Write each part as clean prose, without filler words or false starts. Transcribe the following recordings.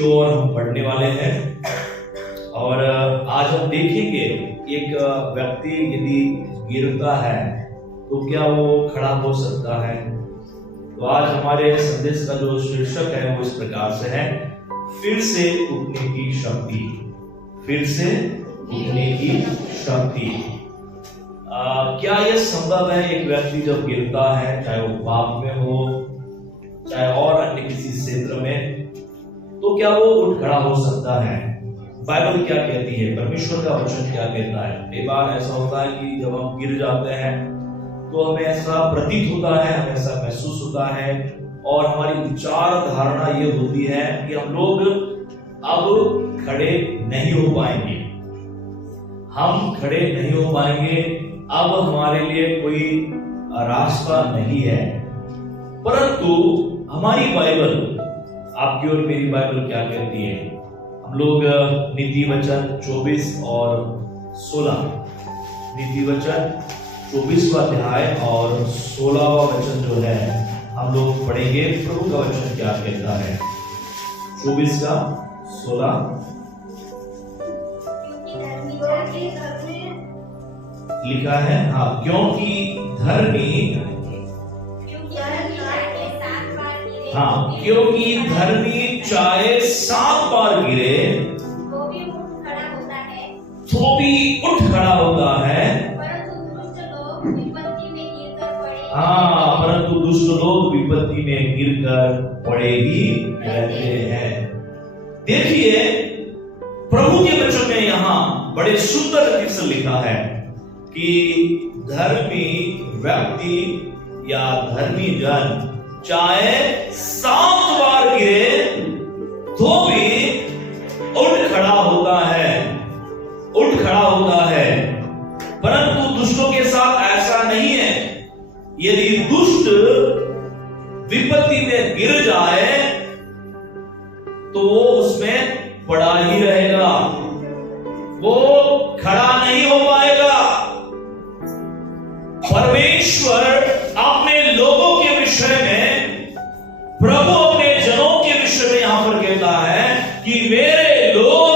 की ओर हम पढ़ने वाले हैं और आज हम देखेंगे एक व्यक्ति यदि गिरता है तो क्या वो खड़ा हो सकता है। तो आज हमारे संदेश का जो शीर्षक है वो इस प्रकार से है, फिर से उठने की शक्ति। फिर से उठने की शक्ति। क्या यह संभव है एक व्यक्ति जब गिरता है, चाहे वो पाप में हो चाहे और अन्य किसी क्षेत्र में, तो क्या वो उठ खड़ा हो सकता है? बाइबल क्या कहती है, परमेश्वर का वचन क्या कहता है? कई बार ऐसा होता है कि जब हम गिर जाते हैं तो हमें ऐसा प्रतीत होता है, हमें ऐसा महसूस होता है और हमारी विचार धारणा ये होती है कि हम लोग अब खड़े नहीं हो पाएंगे, हम खड़े नहीं हो पाएंगे, अब हमारे लिए कोई रास्ता नहीं है। परंतु हमारी बाइबल, आपकी और मेरी बाइबल क्या कहती है? हम लोग नीति वचन 24 और 16, नीति वचन 24वां अध्याय और 16वां वचन जो है हम लोग पढ़ेंगे। प्रभु का वचन क्या कहता है? 24 का 16 लिखा है, हाँ, क्योंकि धर्मी, हाँ, क्योंकि धर्मी चाहे 7 बार गिरे तो भी उठ खड़ा होता है, हाँ, परंतु दुष्ट लोग विपत्ति में गिरकर पड़े ही रहते हैं। देखिए प्रभु के वचन में यहाँ बड़े सुंदर रीति से लिखा है कि धर्मी व्यक्ति या धर्मी जन चाहे 7 बार गिरे तो भी उठ खड़ा होता है, उठ खड़ा होता है। परंतु दुष्टों के साथ ऐसा नहीं है। यदि दुष्ट विपत्ति में गिर जाए तो वो उसमें पड़ा ही रहेगा, वो खड़ा नहीं हो पाएगा। परमेश्वर अपने लोगों के विषय में, प्रभु अपने जनों के विषय में यहां पर कहता है कि मेरे लोग,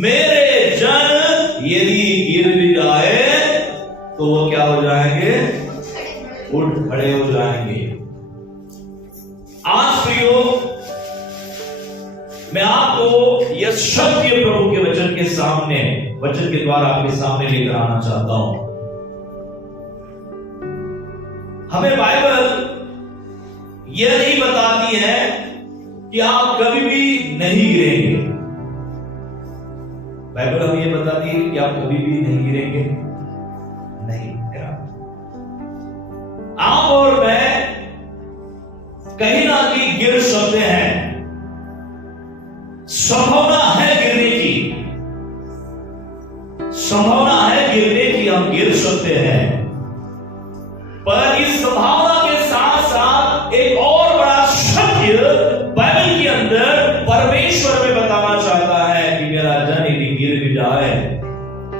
मेरे जन यदि गिर भी जाए तो वो क्या हो जाएंगे? उठ खड़े हो जाएंगे। आज प्रियो, मैं आपको यह सत्य प्रभु के वचन के सामने, वचन के द्वारा आपके सामने लेकर आना चाहता हूं। हमें बाइबल यह नहीं बताती है कि आप कभी भी नहीं गिरेंगे। बाइबल हमें यह बताती है कि आप कभी भी नहीं गिरेंगे, नहीं, है ना? आप और मैं कहीं ना कहीं गिर सकते हैं, संभावना है गिरने की, संभावना है गिरने की, हम गिर सकते हैं। पर इस संभावना के साथ साथ एक और बड़ा सत्य बाइबल के अंदर परमेश्वर में बताना चाहता है कि मेरा जन यदि गिर भी जाए,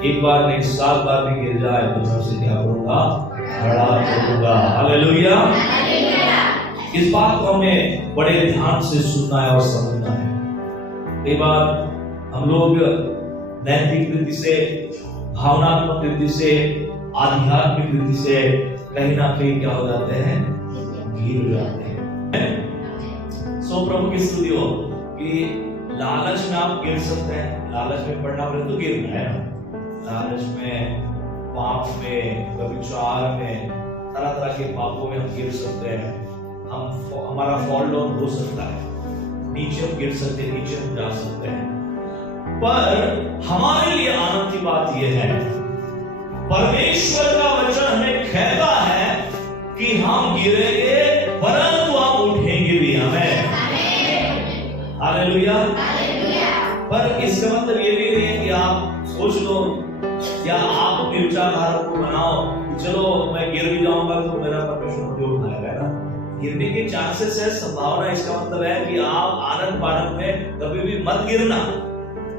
एक बार नहीं 7 बार भी गिर जाए तो मैं उसे क्या करूंगा? खड़ा करूंगा। हालेलुया। इस बात को हमें बड़े ध्यान से सुनना है और समझना है। कई बार हम लोग नैतिक रीति से, भावनात्मक रीति से, आध्यात्मिक रीति से कहीं ना कहीं क्या हो जाते हैं? गिर जाते हैं। सो प्रभु की स्तुति हो कि लालच में आप गिर सकते हैं, लालच में पड़ना पड़े तो गिरना है ना। लालच में, पाप में, व्यभिचार में, तरह तरह के पापों में हम गिर सकते हैं। हमारा फॉल डाउन हो सकता है, नीचे हम गिर सकते हैं, नीचे हम जा सकते हैं। पर हमारे लिए आनंद की बात यह है, परमेश्वर का वचन हमें कहता है कि हम गिरेंगे परंतु हम उठेंगे भी। हमें हालेलुया। पर इसका मतलब ये भी नहीं है कि आप सोच लो या आप अपनी विचारधारा को बनाओ कि चलो मैं गिर भी जाऊंगा तो मेरा परमेश्वर मुझे उठाएगा, है ना? गिरने के चांसेस है, संभावना। इसका मतलब है कि आप आनंद पानंद में कभी भी मत गिरना।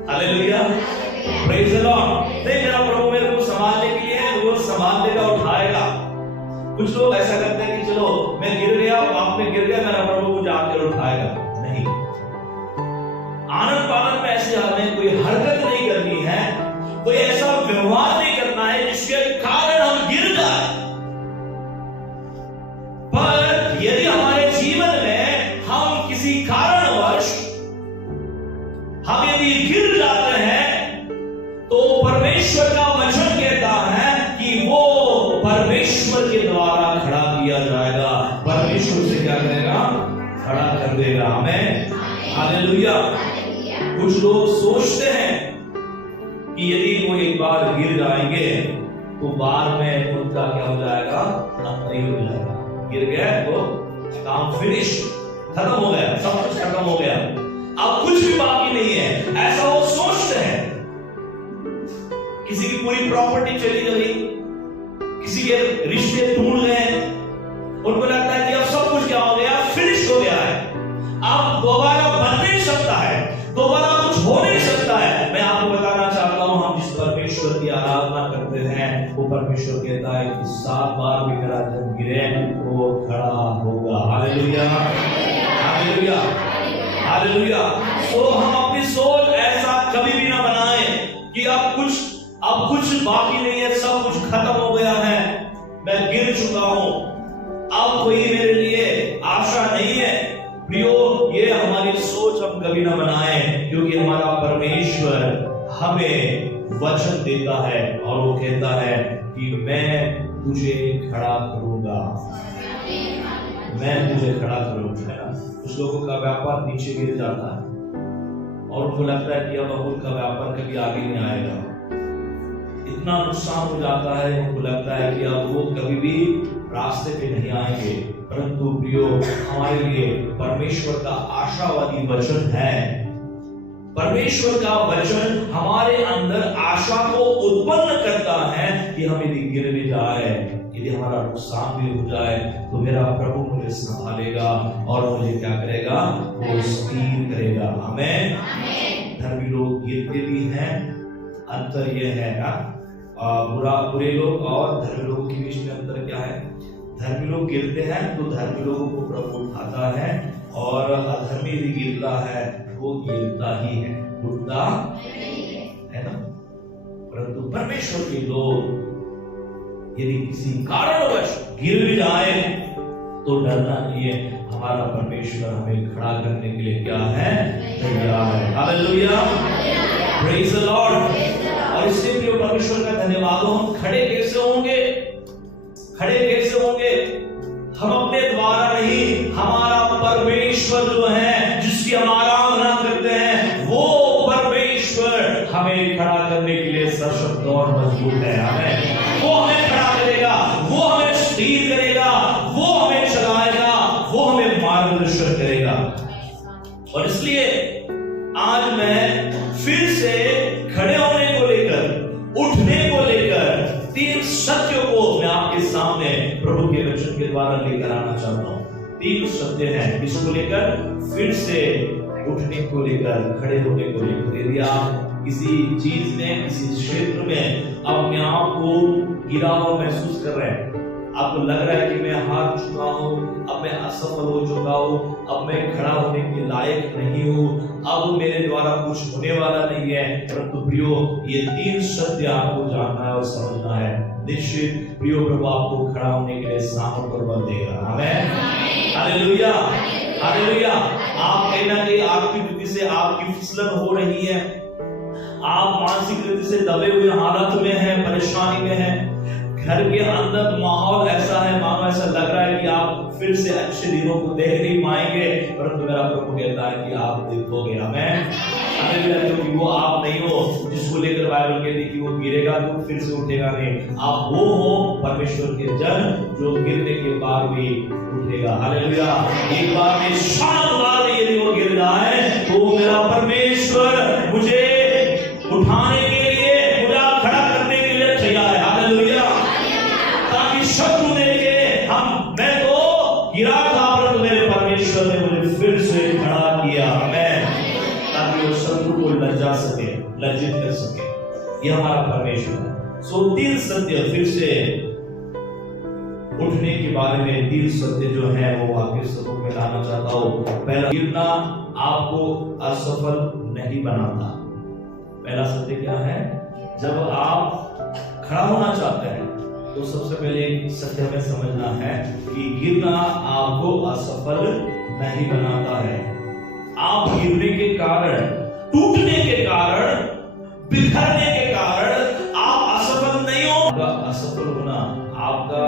Hallelujah, praise the Lord. नहीं, मेरा प्रभु मेरे को संभालने के लिए वो संभाल देगा, उठाएगा। कुछ लोग ऐसा करते हैं कि चलो मैं गिर गया, पाप में गिर गया, मेरा प्रभु मुझे आकर उठाएगा। नहीं, आनंद पालन में ऐसे हमें कोई हरकत नहीं करनी है, कोई ऐसा व्यवहार नहीं करना है जिसके कारण हम गिर जाए। पर यदि हमारे जीवन में हम किसी कारणवश हम यदि गिर जाते हैं, तो परमेश्वर का वचन कहता है कि वो परमेश्वर के द्वारा खड़ा किया जाएगा। परमेश्वर से क्या करेगा? खड़ा कर देगा हमें। हालेलुया। कुछ लोग सोचते हैं कि यदि वो एक बार गिर जाएंगे तो बाद में उनका क्या हो जाएगा? अंत नहीं हो जाएगा। गिर गए तो काम फिनिश, खत्म हो गया, सब कुछ खत्म हो गया, अब कुछ भी बाकी नहीं है, ऐसा वो सोचते हैं। किसी की पूरी प्रॉपर्टी चली गई, किसी के रिश्ते टूट गए, उनको लगता है कि अब सब कुछ क्या हो गया? फिनिश हो गया है, अब दोबारा बन नहीं सकता है, दोबारा कुछ हो नहीं सकता है। मैं आपको बताना चाहता हूं, हम जिस परमेश्वर की आराधना करते हैं वो परमेश्वर कहता है कि 7 बार भी मेरा जब गिरे वो खड़ा होगा। Hallelujah, hallelujah, hallelujah. तो हम अपनी सोच ऐसा कभी भी ना बनाएं कि अब कुछ बाकी नहीं है, सब कुछ खत्म हो गया है, मैं गिर चुका हूं, अब कोई मेरे लिए आशा नहीं है। प्रियो, ये हमारी सोच हम कभी ना बनाएं, क्योंकि हमारा परमेश्वर हमें वचन देता है और वो कहता है कि मैं तुझे खड़ा करूंगा, मैं तुझे खड़ा करूंगा। कुछ लोगों का व्यापार नीचे गिर जाता है और उनको लगता है कि अब उनका व्यापार कभी आगे नहीं आएगा, इतना नुकसान हो जाता है, उनको लगता है कि अब वो कभी भी रास्ते पे नहीं आएंगे। परंतु प्रियो, हमारे लिए परमेश्वर का आशावादी वचन है। परमेश्वर का वचन हमारे अंदर आशा को उत्पन्न करता है कि हम यदि गिर भी जाए, यदि हमारा नुकसान भी हो जाए, तो मेरा प्रभु मुझे संभालेगा और मुझे क्या करेगा? वो स्थिर करेगा। आमीन। धर्मी लोग गिरते भी हैं, अंतर यह है ना, बुरे लोग और धर्मी लोगों के बीच में अंतर क्या है? धर्मी लोग गिरते हैं तो धर्मी लोगों को प्रभु उठाता है, और अधर्मी यदि गिरता है वो गिरता ही है, उठता है ना। परंतु परमेश्वर के लोग यदि किसी कारणवश गिर भी जाए तो डरना नहीं है, हमारा परमेश्वर हमें खड़ा करने के लिए क्या है? तैयार है। Hallelujah, praise the Lord. और इसलिए प्रिय परमेश्वर का धन्यवाद हो। हम खड़े कैसे होंगे? खड़े कैसे होंगे? हम अपने द्वारा नहीं, हमारा परमेश्वर जो है, जिसकी हम आराधना करते हैं, वो परमेश्वर हमें खड़ा करने के लिए सशक्त और मजबूत है। हमें वो हमें खड़ा करेगा, वो हमें स्थिर करेगा, वो हमें चलाएगा, वो हमें मार्गदर्शन करेगा। और इसलिए आज मैं फिर से खड़े होने को लेकर, उठने को लेकर 3 सत्यों को मैं आपके सामने प्रभु के वचन के द्वारा लेकर आना चाहता हूं। 3 सत्य हैं, इसको लेकर, फिर से उठने को लेकर, खड़े होने को लेकर। यदि आप किसी चीज में, किसी क्षेत्र में अपने आप को गिरा हुआ महसूस कर रहे हैं, आपको लग रहा है कि मैं हार चुका हूं, अब मैं असफल हो चुका हूं, अब मैं खड़ा होने के लायक नहीं हूं, अब मेरे द्वारा कुछ होने वाला नहीं है, परंतु प्रियो, ये 3 सत्य आपको जानना है और समझना है। निश्चित प्रियो, प्रभु आपको खड़ा होने के लिए सामर्थ और बल देगा। आमीन, हालेलुया, हालेलुया। आप कहीं ना कहीं आपकी वृत्ति से आपकी फिसलन हो रही है, आप मानसिक रीति से दबे हुए हालत में हैं, परेशानी में हैं, घर के अंदर माहौल ऐसा है, मानो ऐसा लग रहा है कि आप फिर से अच्छे दिनों को देख नहीं पाएंगे, परंतु मेरा प्रभु कहता है कि आप देखोगे। आमीन, हालेलुया। क्योंकि वो आप नहीं हो जिसको लेकर बाइबल कहती है कि वो गिरेगा तो फिर से उठेगा नहीं। आप वो हो परमेश्वर के जन जो गिरने के बाद भी उठेगा। हालेलुया। एक बार में, शांत बार में यदि वो गिर जाए तो मेरा परमेश्वर मुझे उठाने के लिए, मुझे खड़ा करने के लिए तैयार है। हालेलुया। ताकि शत्रु देखे मैं तो गिरा था, परंतु मेरे परमेश्वर ने मुझे फिर से खड़ा किया। आमीन। ताकि वो शत्रु को लज्जा सके, लज्जित कर सके। यह हमारा परमेश्वर है। सो 3 सत्य फिर से उठने के बारे में 3 सत्य जो है वो आपके समूह में लाना चाहता हूँ। पहला, गिरना आपको असफल नहीं बनाता। पहला सत्य क्या है? जब आप खड़ा होना चाहते हैं तो सबसे पहले एक सत्य हमें समझना है कि गिरना आपको असफल नहीं बनाता है। आप गिरने के कारण, टूटने के कारण, बिखरने के कारण आप असफल नहीं हो। आपका असफल होना, आपका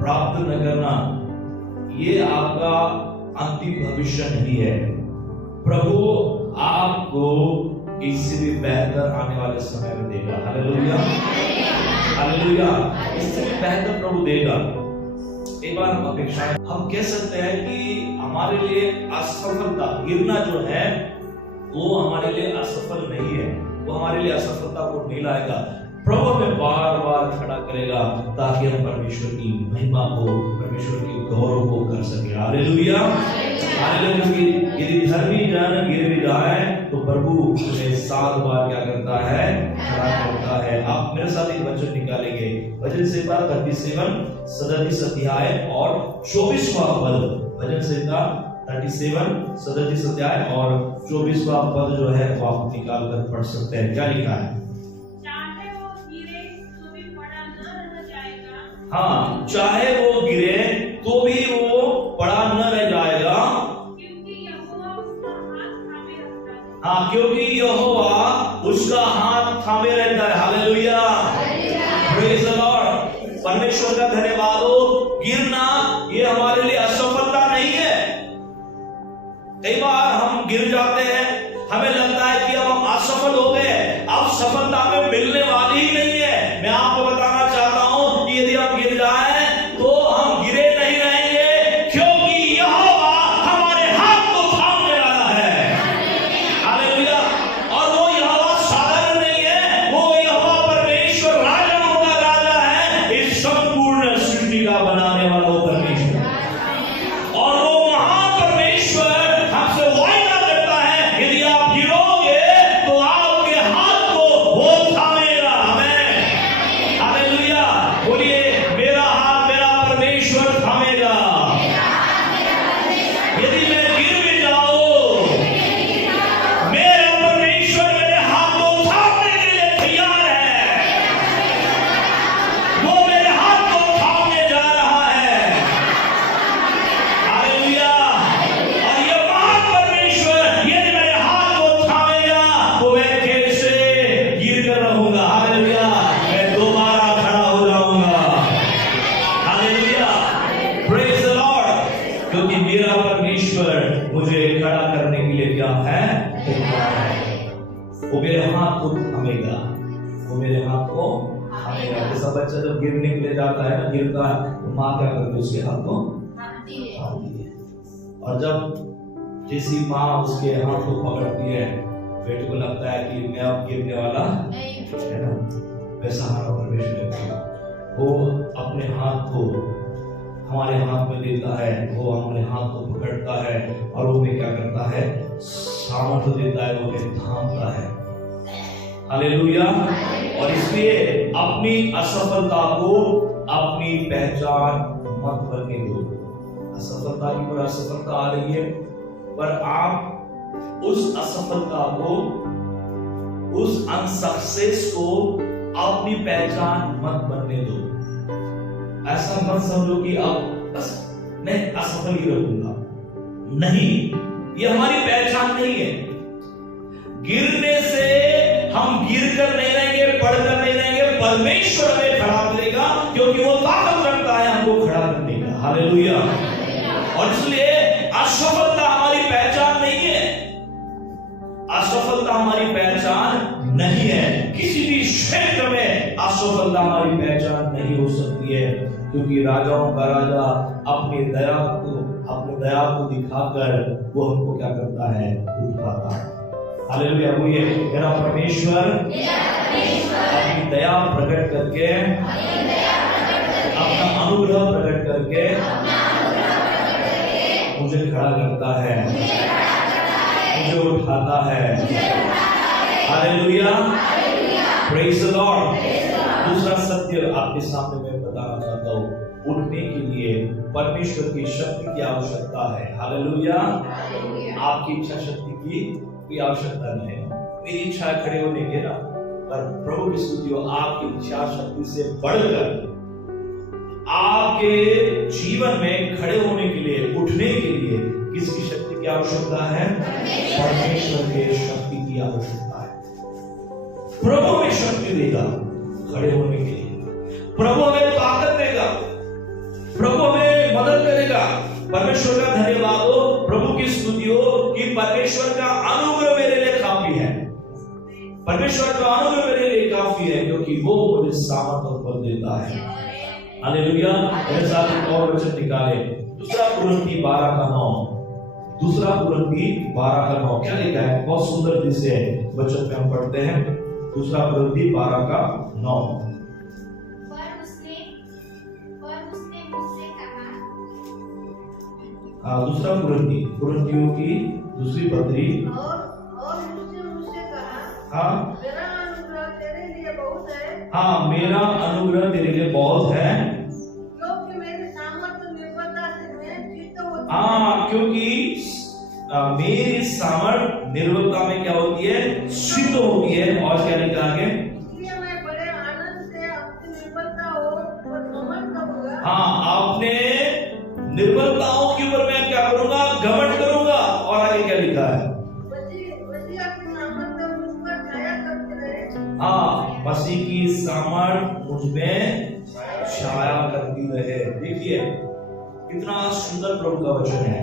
प्राप्त न करना, ये आपका अंतिम भविष्य नहीं है। प्रभु आपको इससे भी बेहतर आने वाले समय में देगा। Hallelujah, hallelujah. इससे भी बेहतर प्रभु देगा। एक बार हम अपेक्षाएं, हम कह सकते हैं कि हमारे लिए असफलता, गिरना जो है वो हमारे लिए असफल नहीं है, वो हमारे लिए असफलता को नहीं लाएगा। प्रभु हमें बार बार खड़ा करेगा ताकि हम परमेश्वर की महिमा को, परमेश्वर की गौरव को कर सके। Hallelujah, hallelujah. क्योंकि यदि धर्मी जन गिर भी जाए तो प्रभु उन्हें 7 बार क्या करता है? खड़ा करता है। आप मेरे साथ एक वचन निकालेंगे, भजन संहिता 37 37 अध्याय और 24वां पद। भजन संहिता 37 37 अध्याय और 24वां पद जो है वो आप निकाल कर पढ़ सकते हैं। क्या लिखा है? हाँ, चाहे वो गिरे तो भी वो पड़ा न रह जाएगा, हाँ, क्योंकि यहोवा उसका हाथ थामे रहता है। Hallelujah, praise the Lord. परमेश्वर का धन्यवाद हो। गिरना ये हमारे लिए असफलता नहीं है। कई बार हम गिर जाते हैं, हमें लगता है कि अब हम असफल हो गए, अब सफलता में मिलने वाली ही नहीं है। मैं आपको बताना चाहता हूं कि यदि हम गिर जाए तो हम गिरे नहीं रहेंगे, क्योंकि यहोवा हमारे हाथ को थामने वाला है। हालेलुया। और वो यहोवा साधारण नहीं है, वो यहोवा परमेश्वर राजाओं का राजा है, इस संपूर्ण सृष्टि का बनाने वाला वो परमेश्वर। और वो महान परमेश्वर हमसे वायदा करता है, यदि आप गिरोगे तो आपके हाथ को वो थामेगा। हमें हालेलुया बोलिए, मेरा हाथ मेरा परमेश्वर थामेगा। यदि मैं गिर भी जाऊं, मेरा परमेश्वर मेरे हाथ को थामने के लिए तैयार है। वो मेरे हाथ को थामने जा रहा है। हालेलुया। और ये महान परमेश्वर यदि मेरे हाथ को थामेगा तो मैं कैसे गिर कर रहूंगा? हालेलुया, मैं दोबारा खड़ा हो जाऊंगा। Hallelujah, praise the Lord. क्योंकि मेरा परमेश्वर मुझे खड़ा करने के लिए क्या है? तैयार है। वो मेरे हाथ को थामेगा, वो मेरे हाथ को थामेगा। जैसा बच्चा जब गिरने के लिए जाता है ना, गिरता है तो माँ क्या करती है? उसके हाथ को थामती है। और जब जैसी माँ उसके हाथ को पकड़ती है, बेटे को लगता है कि मैं अब गिरने वाला है ना, वैसा हमारा परमेश्वर वो अपने हाथ को हमारे हाथ में देता है, वो हमारे हाथ को पकड़ता है और वो हमें क्या करता है? सामर्थ्य देता है, वो हमें थामता है। हालेलुया। और इसलिए अपनी असफलता को अपनी पहचान मत बनने दो। असफलता की पर असफलता आ रही है, पर आप उस असफलता को, उस अनसक्सेस को अपनी पहचान मत बनने दो। ऐसा मत समझो कि अब बस मैं असफल ही रहूंगा। नहीं, ये हमारी पहचान नहीं है। गिरने से हम गिर कर नहीं रहेंगे, पढ़कर नहीं रहेंगे। परमेश्वर हमें खड़ा करेगा, क्योंकि वो ताकत रखता है हमको खड़ा करने का। हालेलुया। और इसलिए असफलता हमारी पहचान नहीं है। असफलता हमारी पहचान नहीं है। किसी भी क्षेत्र में असफलता हमारी पहचान नहीं हो सकती है, क्योंकि राजाओं का राजा अपनी दया को दिखाकर वो हमको क्या करता है? उठाता है। हालेलुया। बोलिए, मेरा परमेश्वर अपनी दया प्रकट करके, अपना अनुग्रह प्रकट करके मुझे खड़ा करता है, मुझे उठाता है। Hallelujah, praise the Lord. दूसरा सत्य सत्य आपके सामने मैं बताना चाहता हूँ, उठने के लिए परमेश्वर की शक्ति की आवश्यकता है। हालेलुया। आपकी इच्छा शक्ति की कोई आवश्यकता नहीं है। मेरी इच्छा है खड़े होने की ना, पर प्रभु की स्तुति हो, आपकी इच्छा शक्ति से बढ़कर आपके जीवन में खड़े होने के लिए, उठने के लिए किसकी शक्ति की आवश्यकता है? परमेश्वर के शक्ति की आवश्यकता है। प्रभु हमें शक्ति देगा खड़े होने के लिए, प्रभु हमें ताकत देगा, प्रभु हमें मदद करेगा। परमेश्वर का धन्यवाद हो, प्रभु की स्तुति हो कि परमेश्वर का अनुग्रह मेरे लिए काफी है। परमेश्वर का अनुग्रह मेरे लिए काफी है, क्योंकि वो मुझे सामर्थ और बल देता है। हालेलुया। मेरे साथ एक और वचन निकाले, दूसरा कुरिन्थी 12:9। दूसरा कुरिन्थी 12:9 क्या लिखा है? बहुत सुंदर जिसे वचन पे हम पढ़ते हैं। दूसरा कुरिन्थी 12:9। दूसरा कुरिन्थियों की दूसरी पत्री और मुझसे कहा, हाँ, मेरा अनुग्रह तेरे लिए बहुत है। हाँ, मेरा अनुग्रह तेरे लिए बहुत है, क्योंकि मेरी सामर्थ्य निर्बलता से में सिद्ध होती है। हाँ, क्योंकि मेरी सामर्थ निर्बलता में क्या होती है? सिद्ध होती है। और क्या लिखा आगे? इसलिए मैं बड़े आनंद से अपनी निर्बलता हो और घमंड करूंगा। हाँ, आपने निर्बलताओं के ऊपर मैं क्या करूंगा? घमंड करूंगा। और आगे क्या लिखा है? मसीह की सामर्थ मुझ पर छाया करती रहे। हाँ, मसीह की सामर्थ मुझ में छाया करती रहे। देखिए कितना सुंदर प्रभु का वचन है।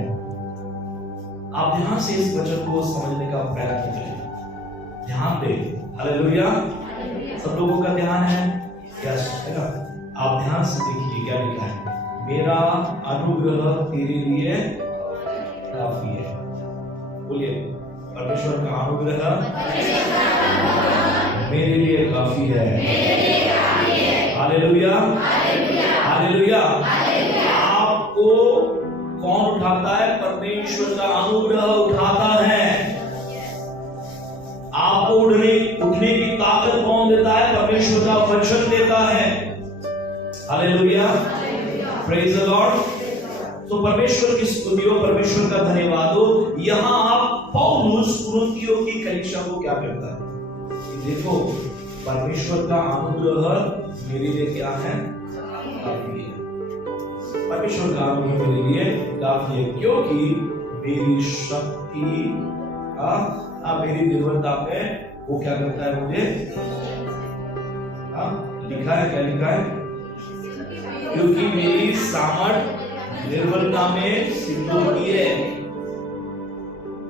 आप ध्यान से इस वचन को समझने का प्रयत्न करें, ध्यान दे। हालेलुया। सब लोगों का ध्यान है? यस, है ना? आप ध्यान से देखिए क्या लिखा है। मेरा अनुग्रह तेरे लिए काफी है। बोलिए, परमेश्वर का अनुग्रह मेरे लिए काफी है। हालेलुया। हालेलुया। आपको कौन उठाता है? परमेश्वर का अनुग्रह उठाता है। आपको उठने की ताकत कौन देता है? परमेश्वर का वचन देता है। हालेलुया। Praise the Lord. तो परमेश्वर की स्तुति हो, परमेश्वर का धन्यवाद हो। यहां आप पौलुस कुरिन्थियों की कलीसिया को क्या करता है? देखो, परमेश्वर का अनुग्रह मेरे लिए क्या है? काफी है। परमेश्वर का अनुग्रह मेरे लिए काफी है, क्योंकि मेरी शक्ति मेरी निर्बलता पे वो क्या करता है? मुझे लिखा है, क्या लिखा है? क्योंकि मेरी सामर्थ निर्बलता में सिद्ध होती है।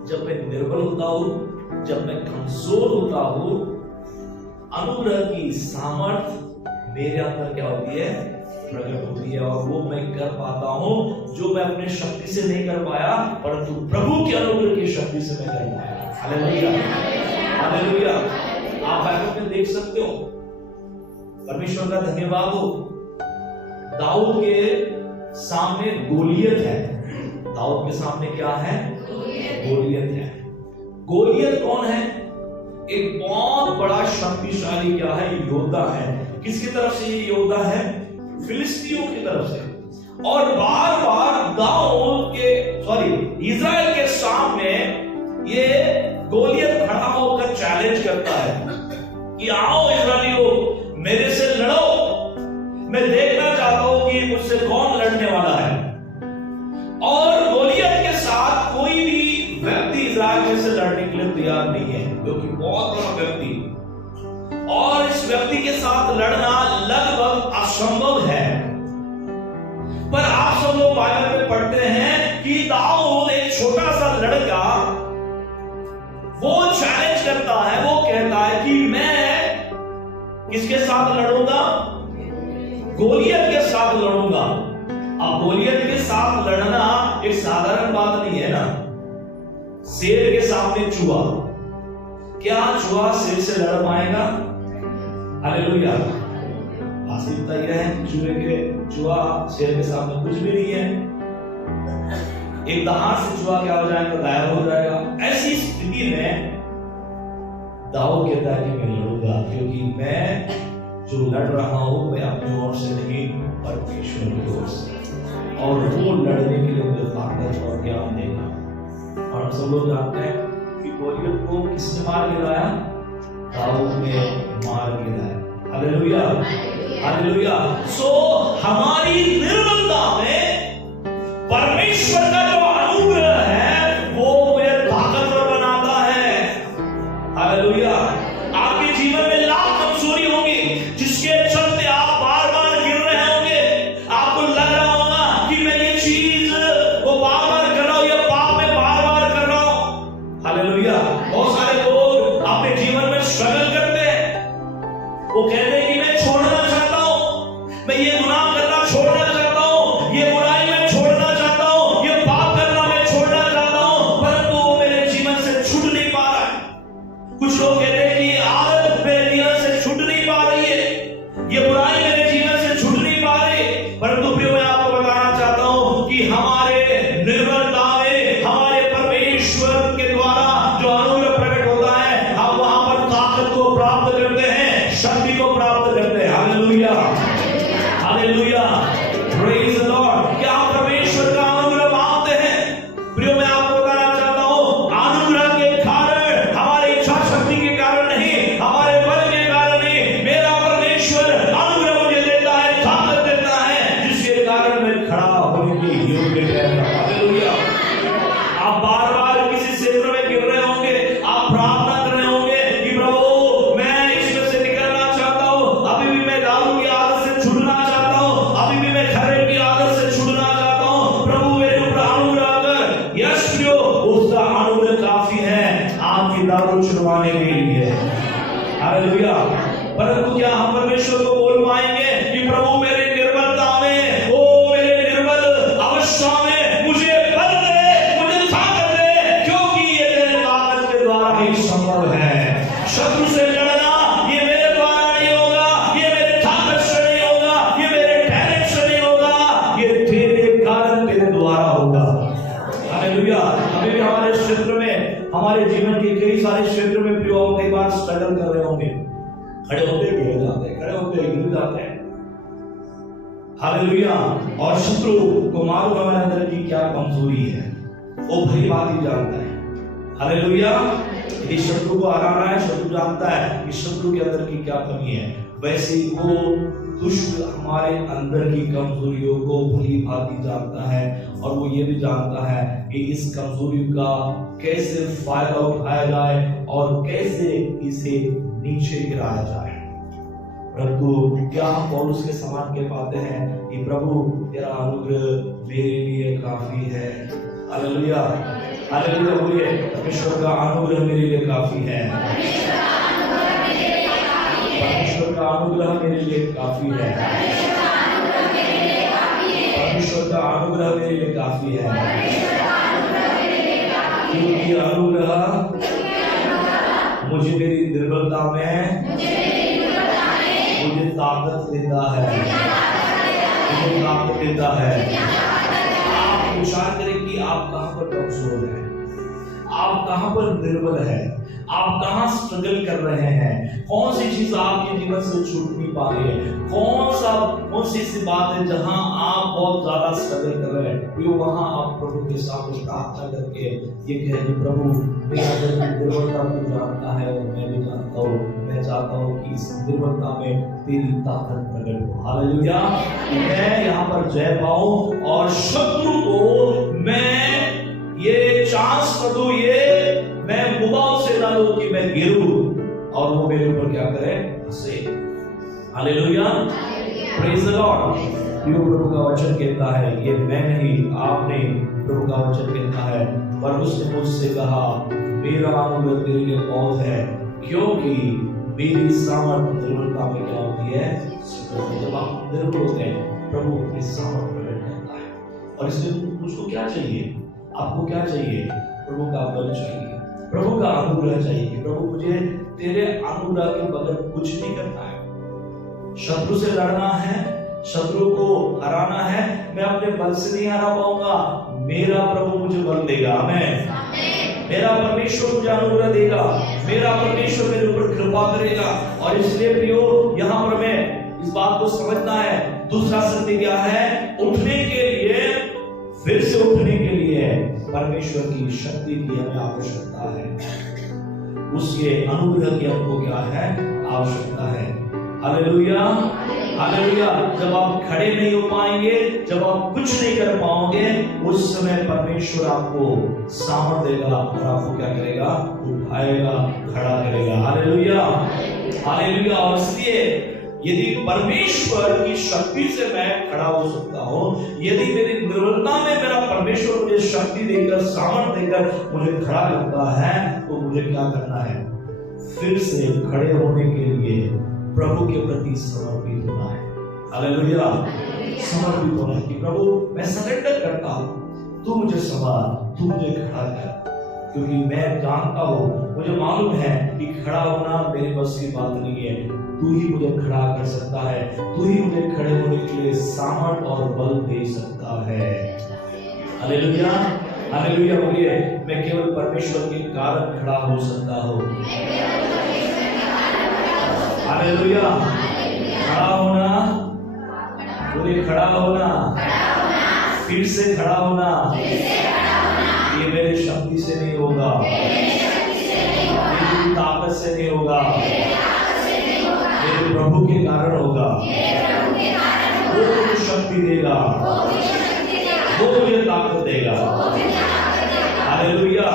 जब मैं निर्बल होता हूं, जब मैं कमजोर होता हूं, अनुग्रह की सामर्थ मेरे अंदर क्या होती है? प्रकट होती है, और वो मैं कर पाता हूं जो मैं अपने शक्ति से नहीं कर पाया, परंतु प्रभु के अनुग्रह की शक्ति से मैं कर पाया। हालेलुया। हालेलुया। आप बाइबल में देख सकते हो, परमेश्वर का धन्यवाद हो। दाऊद के सामने गोलियत है। दाऊद के सामने क्या है? गोलियत है। गोलियत कौन है? एक बहुत बड़ा शक्तिशाली क्या है? योद्धा है। किसकी तरफ से ये योद्धा है? फिलिस्तीनियों की तरफ से। और बार बार इजराइल के सामने ये गोलियत खड़ा होकर चैलेंज करता है कि आओ इजराइलियों, मेरे से लड़ो। मैं देखना चाहता हूं कि मुझसे कौन लड़ने वाला है। और गोलियत के साथ कोई भी व्यक्ति इजराइल में से लड़ने के लिए तैयार नहीं है, क्योंकि बहुत बड़ा व्यक्ति, और इस व्यक्ति के साथ लड़ना लगभग असंभव है। पर आप सब लोग बाइबल में पढ़ते हैं कि दाऊद, एक छोटा सा लड़का, वो चैलेंज करता है, वो कहता है कि मैं किसके साथ लड़ूंगा? गोलियत के साथ लड़ूंगा। अब गोलियत के साथ लड़ना एक साधारण बात नहीं है ना। शेर के सामने चूहा, क्या चूहा शेर से लड़ पाएगा? हालेलुया। आसिफ यह है, चूहा शेर के सामने कुछ भी नहीं है। एक दहाड़ से चूहा क्या हो जाएगा? गायब हो जाएगा। ऐसी स्थिति में दाऊद कहता है कि मैं लड़ूंगा, क्योंकि मैं जो लड़ रहा हो मैं अपनी ओर से नहीं, परमेश्वर की ओर से, और वो लड़ने के लिए मुझे ताकत और ज्ञान देगा। और हम सब लोग जानते हैं कि गोलियत को किसने मार गिराया? दाऊद ने मार गिराया। Hallelujah, hallelujah. सो हमारी निर्बलता में परमेश्वर का जो अनुग्रह है वो मुझे ताकतवर बनाता है। हालेलुया। आपके जीवन में लाख कमजोरी होंगी जिसके चलते आप बार बार गिर रहे होंगे। आपको लग रहा होगा कि मैं ये चीज वो बार बार कर रहा हूं, ये पाप में बार बार कर रहा हूं। हालेलुया। बहुत सारे लोग अपने जीवन में स्ट्रगल करते हैं। वो कहते हैं कि मैं छोड़ना चाहता हूं, मैं ये गुनाह करना छोड़ना चाहता हूं, ये बुराई मैं छोड़ना चाहता हूं, ये पाप करना मैं छोड़ना चाहता हूं, परंतु वो मेरे जीवन से छूट नहीं पा रहा है। कुछ लोग कहते हैं कि आदत मेरे जीवन से छूट नहीं पा रही है, ये बुराई मेरे जीवन से छूट नहीं पा रही। परंतु प्रिय मैं आपको बताना चाहता हूं कि हमारे निर्बलता में हमारे परमेश्वर के द्वारा जो अनुग्रह प्रकट होता है, हम वहां पर ताकत को प्राप्त करते हैं, शक्ति को प्राप्त करते हैं। Hallelujah, hallelujah, praise the Lord. क्या आप परमेश्वर का अनुग्रह मांगते हैं? प्रिय मैं आपको बताना चाहता हूं, अनुग्रह के कारण, हमारी इच्छा शक्ति के कारण नहीं, हमारे बल के कारण नहीं, मेरा परमेश्वर अनुग्रह मुझे देता है, ताकत देता है, जिसके कारण मैं खड़ा होने के योग्य ठहरता हूं। हालेलुया। आप बार बार किसी क्षेत्र में गिर रहे होंगे, आप प्रार्थना कर रहे होंगे कि प्रभु मैं इसमें से निकलना चाहता हूं, अभी भी मैं दारू की आदत से छूटना चाहता हूं, अभी भी मैं खरे की आदत से छूटना चाहता हूं, प्रभु मेरे ऊपर अनुग्रह कर। यस प्रियो, उसका अनुग्रह काफी है आपकी दारू छुड़वाने के लिए। हालेलुया। परंतु क्या हम परमेश्वर को बोल पाएंगे कि प्रभु मेरे निर्बलता में, ओ मेरे निर्बल अवस्था में मुझे बल दे, मुझे ताकत दे, क्योंकि ये तेरे ताकत के द्वारा ही संभव है। शत्रु से लड़ना ये मेरे द्वारा नहीं होगा, ये मेरे ताकत से नहीं होगा, ये मेरे टैलेंट से नहीं होगा, ये तेरे कारण तेरे द्वारा होगा। हालेलुया। अभी भी हमारे क्षेत्र में, हमारे जीवन के कई सारे क्षेत्र में प्रिय हम कई बार स्ट्रगल कर रहे होंगे, खड़े होते गिर जाते हैं, खड़े होते गिर जाते हैं। हालेलुया। और शत्रु को मालूम हमारे अंदर की क्या कमजोरी है, वो भली बात ही जानता है। हालेलुया। यदि शत्रु को हराना है, शत्रु जानता है कि शत्रु के अंदर की क्या कमी है, वैसे ही वो दुष्ट हमारे अंदर की कमजोरियों को भली भांति जानता है, और वो ये भी जानता है कि इस कमजोरी का कैसे फायदा उठाया जाए और कैसे इसे नीचे गिराया जाए। परंतु क्या हम पौलुस के समान कह पाते हैं कि प्रभु तेरा अनुग्रह मेरे लिए काफी है। हालेलुया, हालेलुया बोलिए, परमेश्वर का अनुग्रह मेरे लिए काफी है, परमेश्वर का अनुग्रह मेरे लिए काफी है, परमेश्वर का अनुग्रह मेरे लिए काफी है, क्योंकि अनुग्रह मुझे मेरी निर्बलता में मुझे ताकत देता है, मुझे ताकत देता है। आप विचार करें कि आप कहां पर कमजोर हैं, आप कहां पर निर्बल हैं, आप कहां स्ट्रगल कर रहे हैं, कौन सी चीज आपके जीवन से छूट नहीं पा रही है, कौन सी ऐसी बात है जहां आप बहुत ज्यादा स्ट्रगल कर रहे हैं। वहां आप प्रभु के सामने प्रार्थना करके ये कहें कि प्रभु मेरा दिल निर्बलता को जानता है और मैं भी जानता हूँ, मैं चाहता हूँ कि इस निर्बलता में तेरी ताकत प्रकट हो। हालेलुया। मैं यहाँ पर जय पाऊं और शत्रु को मैं ये चांस न दूं, ये मैं मुबाव से ना दूं कि मैं गिरूं और वो मेरे ऊपर क्या करे, हंसे। Hallelujah, praise the Lord. प्रभु का वचन कहता है, ये मैं नहीं आपने, प्रभु का वचन कहता है, पर उसने मुझसे कहा मेरा अनुग्रह तेरे लिए बहुत है, क्योंकि मेरी सामर्थ निर्बलता में क्या होती है। जब आप निर्बल होते हैं प्रभु अपनी सामर्थ प्रकट करता है। और इसलिए मुझको क्या चाहिए, आपको क्या चाहिए, प्रभु का बल चाहिए, प्रभु का अनुग्रह चाहिए। प्रभु मुझे तेरे अनुग्रह के बगैर कुछ नहीं करना है। शत्रु से लड़ना है, शत्रु को हराना है, मैं अपने बल से नहीं हरा पाऊंगा, मेरा प्रभु मुझे बल देगा। आमीन। मेरा परमेश्वर मुझे अनुग्रह देगा, मेरा परमेश्वर मेरे ऊपर कृपा करेगा। और इसलिए प्रियो, यहाँ पर मैं इस बात को समझना है, दूसरा सत्य क्या है? उठने के लिए, फिर से उठने के लिए परमेश्वर की शक्ति की हमें आवश्यकता है, उसके अनुग्रह की हमको क्या है? आवश्यकता है। Hallelujah, hallelujah. जब आप खड़े नहीं हो पाएंगे, जब आप कुछ नहीं कर पाओगे, उस समय परमेश्वर आपको सामर्थ देगा और आपको क्या करेगा? उठाएगा, खड़ा करेगा। Hallelujah, hallelujah. और इसलिए यदि परमेश्वर की शक्ति से मैं खड़ा हो सकता हूं, यदि मेरी निर्बलता में मेरा परमेश्वर मुझे शक्ति देकर, सामर्थ देकर मुझे खड़ा करता है, तो मुझे क्या करना है? फिर से खड़े होने के लिए प्रभु के प्रति समर्पित होना है। हालेलुया, समर्पित होना है कि प्रभु मैं सरेंडर करता हूं, तू मुझे संभाल, तू मुझे खड़ा कर, क्योंकि मैं जानता हूं, मुझे मालूम है कि खड़ा होना मेरे बस की बात नहीं है, तू ही मुझे खड़ा कर सकता है, तू ही मुझे खड़े होने के लिए सामर्थ और बल दे सकता है। Hallelujah, hallelujah. बोलिए, मैं केवल परमेश्वर के कारण खड़ा हो सकता हूं। हालेलुया, खड़ा होना, बोलिए खड़ा होना, फिर से खड़ा होना, ये मेरे शक्ति से नहीं होगा, मेरी ताकत से नहीं होगा, मेरे प्रभु के कारण होगा। वो मुझे शक्ति देगा, वो मुझे ताकत देगा। हालेलुया।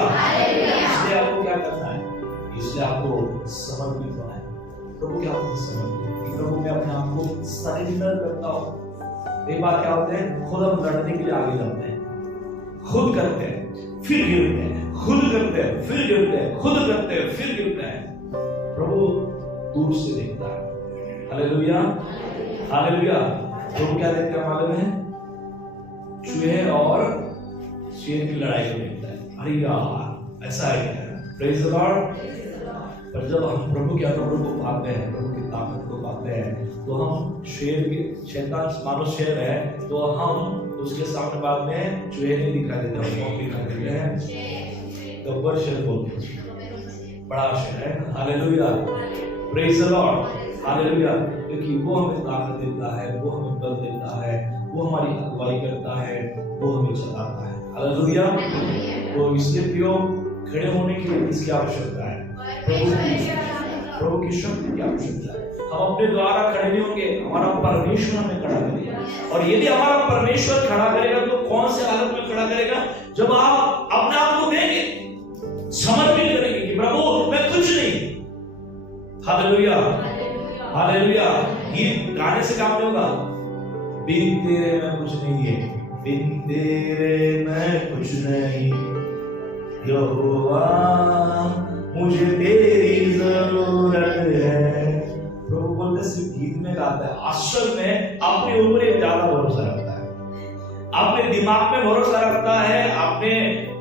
इसलिए आपको क्या करना है? इसलिए आपको समर्पित होना है। प्रभु क्या आपको समर्पित? प्रभु मैं अपने आप को सरेंडर करता हूँ। एक बार क्या होता है, खुद हम लड़ने के लिए आगे जाते हैं, खुद करते हैं, फिर गिरते हैं, खुद करते हैं, फिर गिरते हैं, खुद करते हैं, फिर गिरते हैं। प्रभु दूर से देखता है। Hallelujah, hallelujah. प्रभु क्या देखते हैं मालूम है? चूहे और शेर की लड़ाई को देखता है। अरे यार, ऐसा है क्या? Praise the Lord. पर जब हम प्रभु के अनुग्रह को पाते हैं, प्रभु की ताकत को पाते हैं, तो हम शेर के, शैतान मानो शेर है, तो हम उसके सामने बाद में चूहे नहीं दिखाई देते, हम कौन दिखाई देते हैं? गब्बर शेर बोलते हैं, बड़ा शेर है। Hallelujah, praise the Lord, hallelujah. क्योंकि वो हमें ताकत देता है, वो हमें बल देता है, वो हमारी अगुवाई करता है, वो हमें चलाता है। हालेलुया। तो इसलिए प्रियो, खड़े होने के लिए इसकी आवश्यकता है, प्रभु की शक्ति की आवश्यकता है। हम अपने द्वारा खड़े नहीं होंगे, हमारा परमेश्वर हमें खड़ा करेगा। और यदि हमारा परमेश्वर खड़ा करेगा, तो कौन से हालत में खड़ा करेगा? जब आप अपने आप को देंगे, समर्पित करेंगे कि प्रभु मैं कुछ नहीं। Hallelujah, hallelujah. गीत गाने से काम नहीं होगा। बिन तेरे मैं कुछ नहीं है, बिन तेरे मैं कुछ नहीं, यहोवा मुझे तेरी जरूरत है। प्रभु बोलते सिर्फ गीत में गाता है, असल में अपने ऊपर एक ज्यादा भरोसा रखता है, अपने दिमाग में भरोसा रखता है, अपने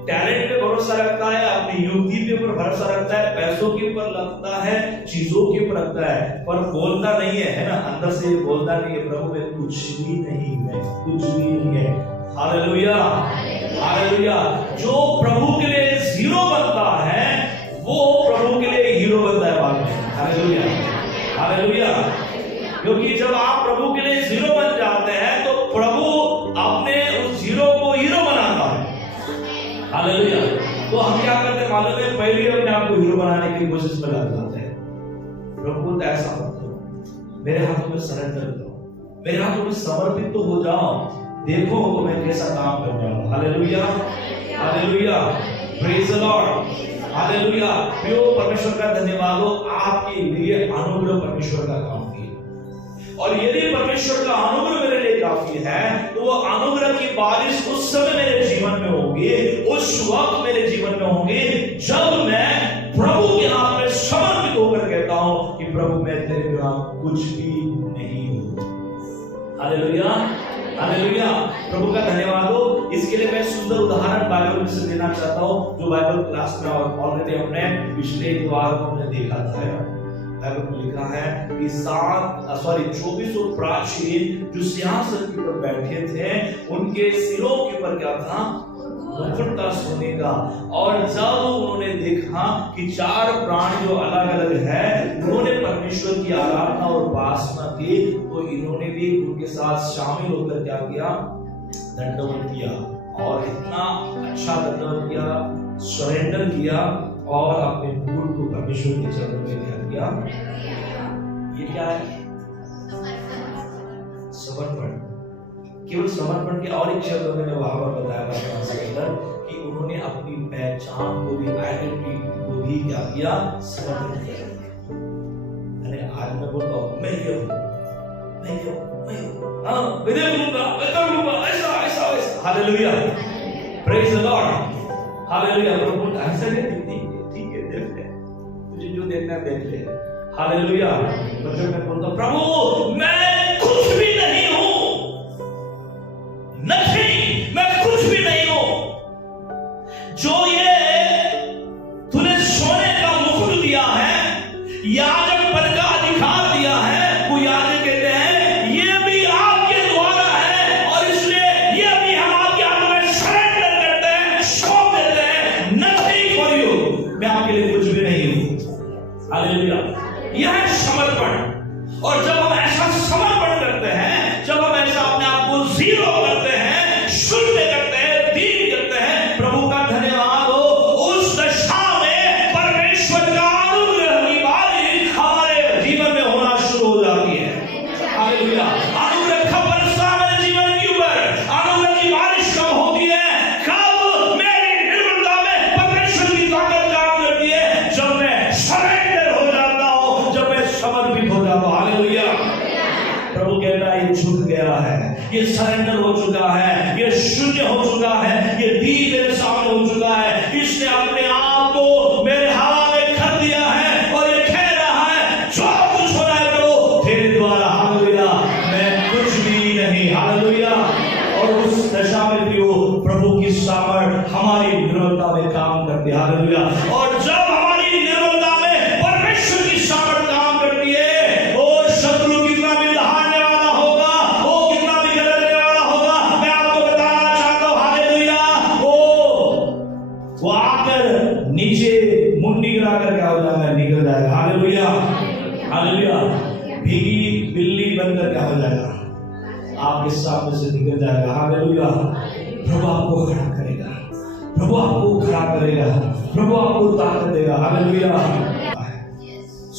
टैलेंट पे भरोसा रखता है, अपनी युक्ति के ऊपर भरोसा रखता है, पैसों के ऊपर लगता है, चीजों के ऊपर रखता है, पर बोलता नहीं है ना, अंदर से बोलता नहीं है, प्रभु मैं कुछ भी नहीं, मैं कुछ भी नहीं है। Hallelujah, hallelujah. जो प्रभु के लिए जीरो बनता है, वो प्रभु के लिए हीरो बनता है बाद में। Hallelujah, hallelujah. क्योंकि जब आप प्रभु के लिए जीरो बन जाते हैं, तो प्रभु अपने उस जीरो को हीरो बनाता है। हालेलुया। तो हम क्या करते हैं मालूम है? पहले अपने आप को हीरो बनाने की कोशिश में लग जाते हैं। प्रभु बोलता है ऐसा मत करो, मेरे हाथों में सरेंडर करो, मेरे हाथों में समर्पित तो हो जाओ, देखो तो मैं कैसा काम कर रहा हूं। Hallelujah, hallelujah, praise the Lord, hallelujah. प्रियो, परमेश्वर का धन्यवाद हो, आपके लिए अनुग्रह परमेश्वर का काफी है। और यदि परमेश्वर का अनुग्रह मेरे लिए काफी है, तो वो अनुग्रह की बारिश उस समय मेरे जीवन में होगी, उस वक्त मेरे जीवन में होगी, जब मैं प्रभु के हाथ में समर्पित होकर कहता हूं कि प्रभु मैं तेरे बिना कुछ भी नहीं हूं। Hallelujah, hallelujah. प्रभु का धन्यवाद हो। इसके लिए मैं सुंदर उदाहरण बाइबल में से देना चाहता हूं, जो बाइबल क्लास में ऑलरेडी हमने पिछले द्वार को हमने देखा था। बाइबल में लिखा है कि 24 प्राचीन जो सिंहासन के ऊपर बैठे थे, उनके सिरों के ऊपर क्या था? मुकुट था सोने का। और जब उन्होंने देखा कि 4 प्राणी जो अलग अलग है उन्होंने परमेश्वर की आराधना और उपासना की, तो इन्होंने भी उनके साथ शामिल होकर क्या किया, दंडवत किया। और इतना अच्छा दंडवत किया, सरेंडर किया और अपने मूड को परमेश्वर के चरणों में क्या किया। ये क्या है? समर्पण। केवल समर्पण के और एक शब्द मैंने वहां पर बताया कि उन्होंने अपनी पहचान को भी, आइडेंटिटी को भी क्या किया, समर्पण किया। अरे आज मैं बोलता हूँ मैं ये हूँ, हाँ मैं देखूंगा, मैं करूंगा, ऐसा ऐसा ऐसा। Hallelujah, praise the Lord, hallelujah. प्रभु ऐसा नहीं, ठीक है देख ले, तुझे जो देखना है देख ले। हालेलुया। तो जब मैं बोलता हूँ प्रभु मैं कुछ भी नहीं हूँ, नहीं मैं कुछ भी नहीं हूँ, जो ये तूने सोने का मुकुट दिया है, याजक पद का अधिकार दिया है, वो याजक कहते हैं ये भी आपके द्वारा है, और इसलिए ये भी हम आपके हाथ में सरेंडर करते हैं, सौंप देते हैं। नथिंग फॉर यू, मैं आपके लिए कुछ भी नहीं हूं। हालेलुया, यह है समर्पण। और जब हम ऐसा समर्पण करते हैं, जब हम ऐसा अपने आप को जीरो करते हैं, शून्य करते हैं, दीन करते हैं, प्रभु का धन्यवाद हो, उस दशा में परमेश्वर का अनुग्रह की बारिश हमारे जीवन में होना शुरू हो जाती है। हालेलुया, अनुग्रह का वर्षा मेरे जीवन के ऊपर, अनुग्रह की बारिश कब होती है? कब मेरी निर्मलता में परमेश्वर की ताकत काम करती है, जब मैं सरेंडर हो जाता हूं, जब मैं समर्पित हो जाता हूं। हालेलुया। प्रभु कहता है ये झुक गया है, ये सरेंडर हो चुका है, ये शून्य हो चुका है, ये दीन मेरे सामने हो चुका है, इसने अपने आप को मेरे हवाले कर दिया है और ये कह रहा है जो कुछ होना है प्रभु तेरे द्वारा। हालेलुया, मैं कुछ भी नहीं। हालेलुया। और उस दशा में भी वो प्रभु की सामर्थ हमारी निर्मलता में काम करती है। हालेलुया। और जब हमारी निर्मलता में परमेश्वर की सामर्थ काम करती है, वो शत्रु कितना भी दहाड़ने वाला होगा, वो कितना भी गरजने वाला होगा, मैं आपको बताना चाहता हूं। हालेलुया। वो आकर नीचे मुंडी गिराकर क्या हो जाएगा, निकल जाएगा। Hallelujah, hallelujah. भीगी बिल्ली बनकर क्या हो जाएगा, आपके सामने से निकल जाएगा। हालेलुया। प्रभु आपको खड़ा करेगा, प्रभु आपको खड़ा करेगा, प्रभु आपको ताकत देगा। हालेलुया।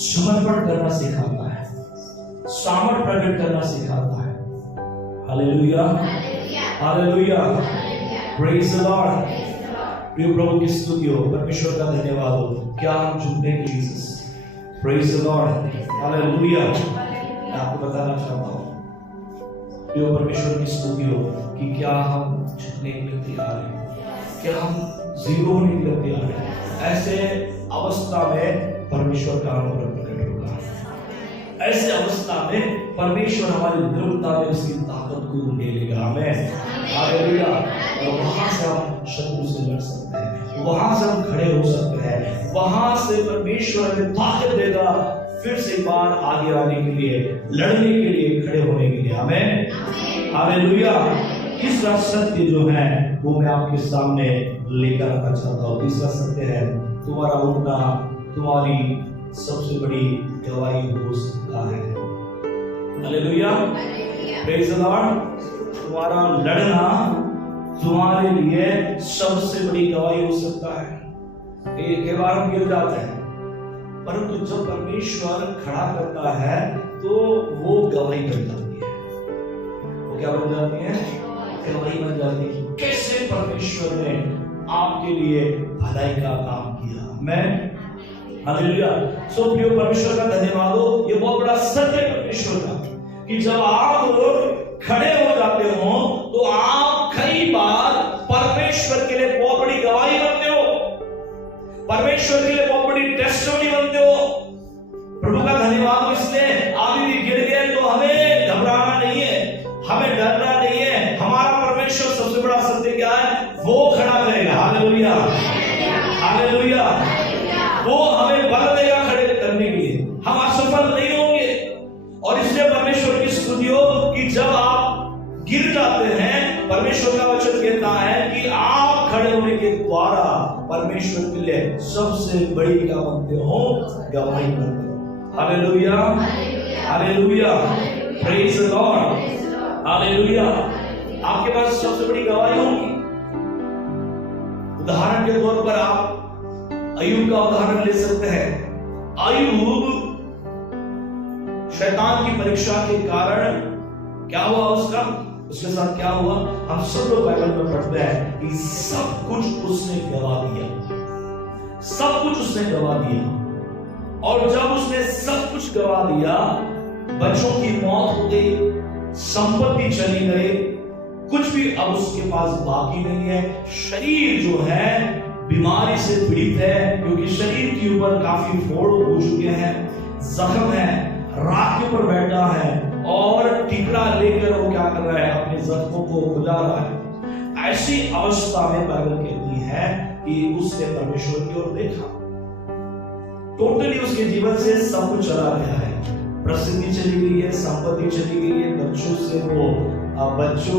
समर्पण करना सिखाता है, सामर्थ प्रकट करना सिखाता है। Hallelujah, hallelujah, praise the Lord. प्रिय प्रभु की स्तुति हो, परमेश्वर का धन्यवाद हो। क्या हम झुकने की Jesus, praise the Lord, hallelujah. मैं आपको बताना चाहता हूँ प्रिय परमेश्वर की स्तुति हो कि क्या हम झुकने के लिए तैयार हैं, क्या हम जीरो होने के लिए तैयार हैं। ऐसे अवस्था में परमेश्वर का अनुग्रह प्रकट होगा, ऐसे अवस्था में परमेश्वर हमारी निर्मलता में उसकी ताकत को ले लेगा। हमें हालेलुया। और वहां से हम शत्रु से लड़ सकते हैं, वहां से हम खड़े हो सकते हैं, वहां से परमेश्वर हमें ताकत देगा फिर से एक बार आगे आने के लिए, लड़ने के लिए, खड़े होने के लिए। हमें हालेलुया। तीसरा सत्य जो है वो मैं आपके सामने लेकर आना चाहता हूँ। तीसरा सत्य है तुम्हारा उठना तुम्हारी सबसे बड़ी गवाही हो सकता है। Hallelujah, praise the Lord. तुम्हारा लड़ना तुम्हारे लिए सबसे बड़ी गवाही हो सकता है। कई बार हम गिर जाते हैं, परंतु जब परमेश्वर खड़ा करता है तो वो गवाही बन जाती है। वो क्या बन जाती है? गवाही बन जाती है। कैसे परमेश्वर ने आपके लिए भलाई का काम किया। मैं हालेलुया। सो प्रिय परमेश्वर का धन्यवाद हो। ये बहुत बड़ा सत्य परमेश्वर का कि जब आप खड़े हो जाते हो तो आप कई बार परमेश्वर के लिए बहुत बड़ी गवाही बनते हो, परमेश्वर के लिए बहुत बड़ी टेस्टिमनी बनते हो। प्रभु का धन्यवाद हो। इसलिए आप भी गिर गए तो हमें घबराना नहीं है, हमें डरना नहीं है। हमारा परमेश्वर सबसे बड़ा सत्य क्या है? वो खड़ा करेगा। Hallelujah, hallelujah. वो हमें बल देगा खड़े करने के लिए, हम असफल नहीं होंगे। और इसलिए परमेश्वर की स्तुति हो कि जब आप गिर जाते हैं, परमेश्वर का वचन कहता है कि आप खड़े होने के द्वारा परमेश्वर के लिए सबसे बड़ी क्या बनते हो, गवाही बनते हो। Hallelujah, hallelujah, praise the Lord, hallelujah. आपके पास सबसे बड़ी गवाही होगी। उदाहरण के तौर पर आप अय्यूब का उदाहरण ले सकते हैं। अय्यूब शैतान की परीक्षा के कारण क्या हुआ, उसके साथ क्या हुआ, हम सब लोग बाइबल में पढ़ते हैं कि सब कुछ उसने गवा दिया, सब कुछ उसने गवा दिया। और जब उसने सब कुछ गवा दिया, बच्चों की मौत हो गई, संपत्ति चली गई, कुछ भी अब उसके पास बाकी नहीं है। शरीर जो है बीमारी से पीड़ित है, क्योंकि शरीर के ऊपर काफी फोड़ हो चुके हैं, जख्म है, राख के ऊपर बैठा है और टिकरा लेकर वो क्या कर रहा है, अपने जख्मों को खुजा रहा है। ऐसी अवस्था में बाइबल कहती है कि उसने परमेश्वर की ओर देखा, टोटली उसके जीवन से सब कुछ चला गया है। प्रसिद्धि चली गई है, संपत्ति चली गई है, बच्चों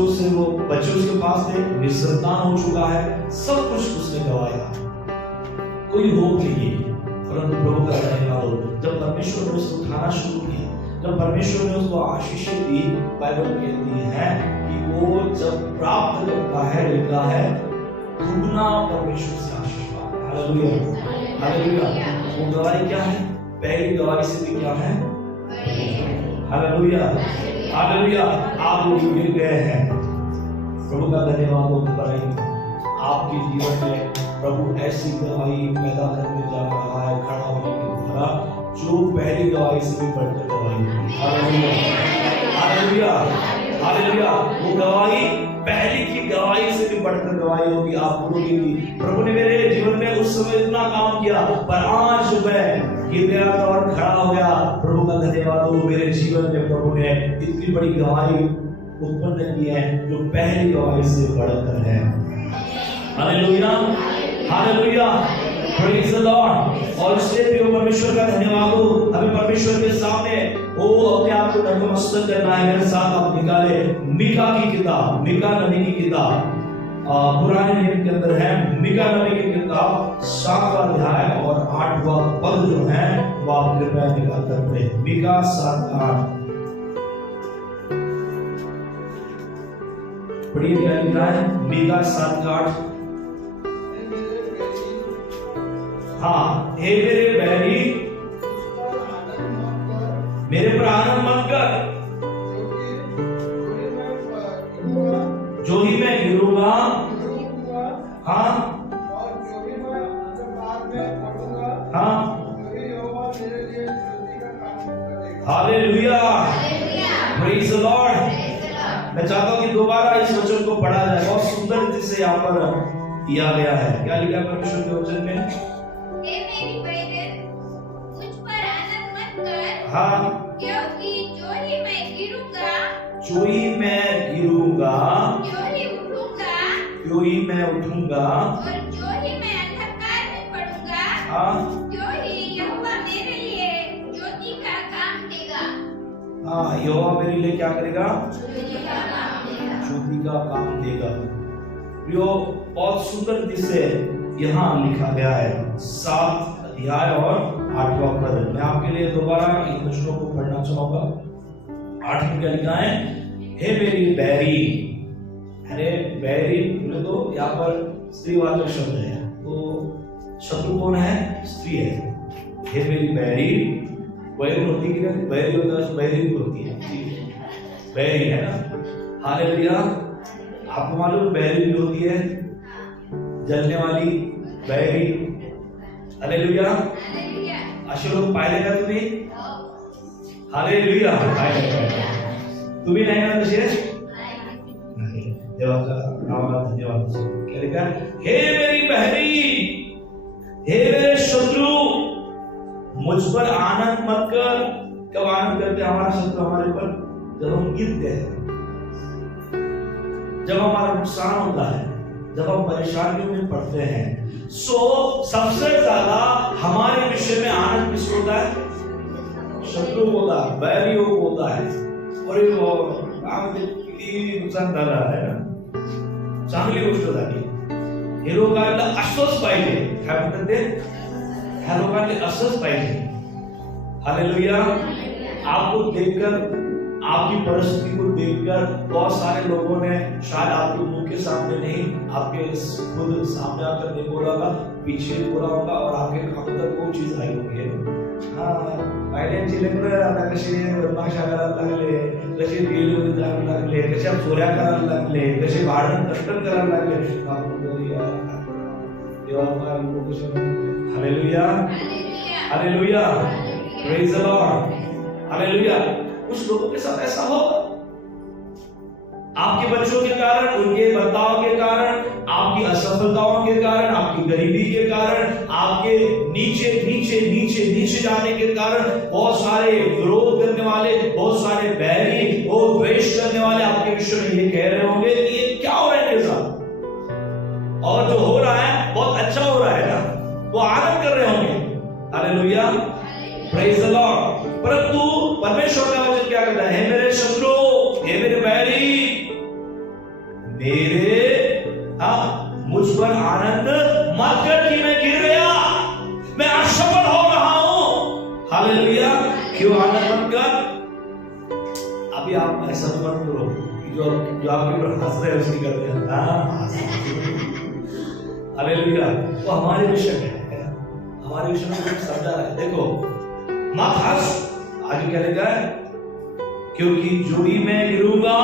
उसके पास थे, निसंतान हो चुका है, सब कुछ उसने गवाया, कोई होप नहीं है। परंतु प्रभु का धन्यवाद हो, जब परमेश्वर ने उसको उठाना शुरू किया, जब परमेश्वर ने उसको आशीष दी, बाइबल कहती है कि वो जब प्राप्त करता है, लिखा है दुगना परमेश्वर से आशीष पाता है। Hallelujah, hallelujah. वो गवाही क्या है, पहली गवाही से भी क्या है, हालेलुया, हालेलुया। आप लोग गिर गए हैं, प्रभु का धन्यवाद हो। आपके जीवन में प्रभु ऐसी गवाही पैदा करने जा रहा है, खड़ा होने के द्वारा, जो पहली गवाही से भी बढ़कर गवाही होगी। Hallelujah, hallelujah, hallelujah. वो गवाही पहली की गवाही से भी बढ़कर गवाही होगी। आप बोलोगे कि प्रभु ने मेरे जीवन में उस समय इतना काम किया, पर आज मैं गिर गया था और खड़ा हो गया। प्रभु का धन्यवाद हो, मेरे जीवन में प्रभु ने इतनी बड़ी गवाही उत्पन्न की है, जो पहली गवाही से बढ़कर है। Hallelujah, hallelujah, praise the Lord. और इसलिए भी परमेश्वर का धन्यवाद हो। हमें परमेश्वर के सामने वो अपने आप को नतमस्तक करना है। मेरे साथ आप निकाले मीका की किताब, मीका नबी की किताब, पुराने नियम के अंदर है मीका नबी की किताब 7वां अध्याय और 8वां पद जो है वो आप कृपया निकाल कर पढ़ें। मीका 7:8 पढ़िए, क्या लिख रहा है मीका 7:8। हाँ, हे मेरे बैरी, मेरे पर आनंद मत कर, जो ही मैं गिरूंगा, हाँ हाँ, हालेलुया, प्रेज द लॉर्ड। मैं चाहता हूं कि दोबारा इस वचन को पढ़ा जाए, बहुत सुंदर रीति से यहाँ पर दिया गया है। क्या लिखा है परमेश्वर के वचन में, हे मेरी बहन, मुझ पर आनंद मत कर, हाँ, क्योंकि जो ही मैं गिरूंगा, जो ही मैं गिरूंगा, जो ही उठूंगा, जो ही मैं उठूंगा, और जो ही मैं अंधकार में पड़ूंगा, हाँ, जो ही यहोवा मेरे लिए ज्योति का काम देगा। हाँ, यहोवा मेरे लिए क्या करेगा, ज्योति का काम देगा, ज्योति का काम देगा। यो बहुत सुंदर रीति से यहाँ लिखा गया है 7 अध्याय और 8वां पद। मैं आपके लिए दोबारा इन वचनों को पढ़ना चाहूंगा। 8 में क्या लिखा है, हे मेरी बैरी। अरे बैरी बोले तो यहाँ पर स्त्रीवाचक शब्द है, तो शत्रु कौन है, स्त्री है। हे मेरी बैरी, बैरी होती है, बैरी होता है, बैरी होती है, बैरी है ना। हालेलुया। आपको मालूम बैरी भी होती है, जलने वाली बैरी। हालेलुया, असे लोक पाहिले का तुम्ही, हालेलुया, तुम्ही नाही ना तसे, देवाचा नावाला धन्यवाद। क्या लिखा, हे मेरी बहनी, हे मेरे शत्रु, मुझ पर आनंद मत कर। कब आनंद करते हमारा शत्रु हमारे पर, जब हम गिरते हैं, जब हमारा नुकसान होता है, जब हम परेशानियों में पड़ते हैं। सबसे ज्यादा हमारे विषय में आनंद किसको होता है, शत्रु होता है, बैरियों को होता है। और किती नुकसान झालं आहे ना, चांगली गोष्ट झाली, हे लोकांना अस्वस्थ पाहिजे. काय म्हणतात ते? ह्या लोकांना अस्वस्थ पाहिजे. हालेलुया. आपको देखकर, आपकी परिस्थिति को देखकर बहुत सारे लोगों ने शायद आपके मुंह के सामने नहीं, आपके खुद सामने आकर नहीं बोला होगा, पीछे बोला होगा और आपके काम तक वो चीज आई होगी. पहिल्यांची लेकरं आता कसे बदमाशा करायला लागले, कसे बिलमध्ये जायला लागले, कशा चोऱ्या करायला लागले, कसे भांडण कष्टन करायला लागले. Hallelujah, hallelujah, praise the Lord, hallelujah. कुछ लोगों के साथ ऐसा होगा. आपके बच्चों के कारण, उनके बर्ताव के कारण, आपकी असफलताओं के कारण, आपकी गरीबी के कारण, आपके नीचे नीचे नीचे नीचे जाने के कारण बहुत सारे विरोध करने वाले, बहुत सारे बैरी और द्वेष करने वाले आपके विषय में ये कह रहे होंगे कि ये क्या हो रहा है इनके साथ. और जो हो रहा है बहुत अच्छा हो रहा है ना, वो आनंद कर रहे होंगे. Hallelujah, praise the Lord. परंतु परमेश्वर का वचन क्या कहता है? मेरे शत्रु, हे मेरे बैरी, मेरे मुझ पर आनंद मत कर कि मैं गिर गया, मैं असफल हो रहा हूं. हालेलुया. क्यों आनंद मत कर? अभी आप ऐसा मत करो कि जो आपके ऊपर हंस रहे हैं उसकी करते हैं. हालेलुया. तो हमारे विषय में है, हमारे विषय में कुछ समझा रहा है. देखो, मत हंस. आगे क्या लिखा है? क्योंकि जोई मैं गिरूंगा.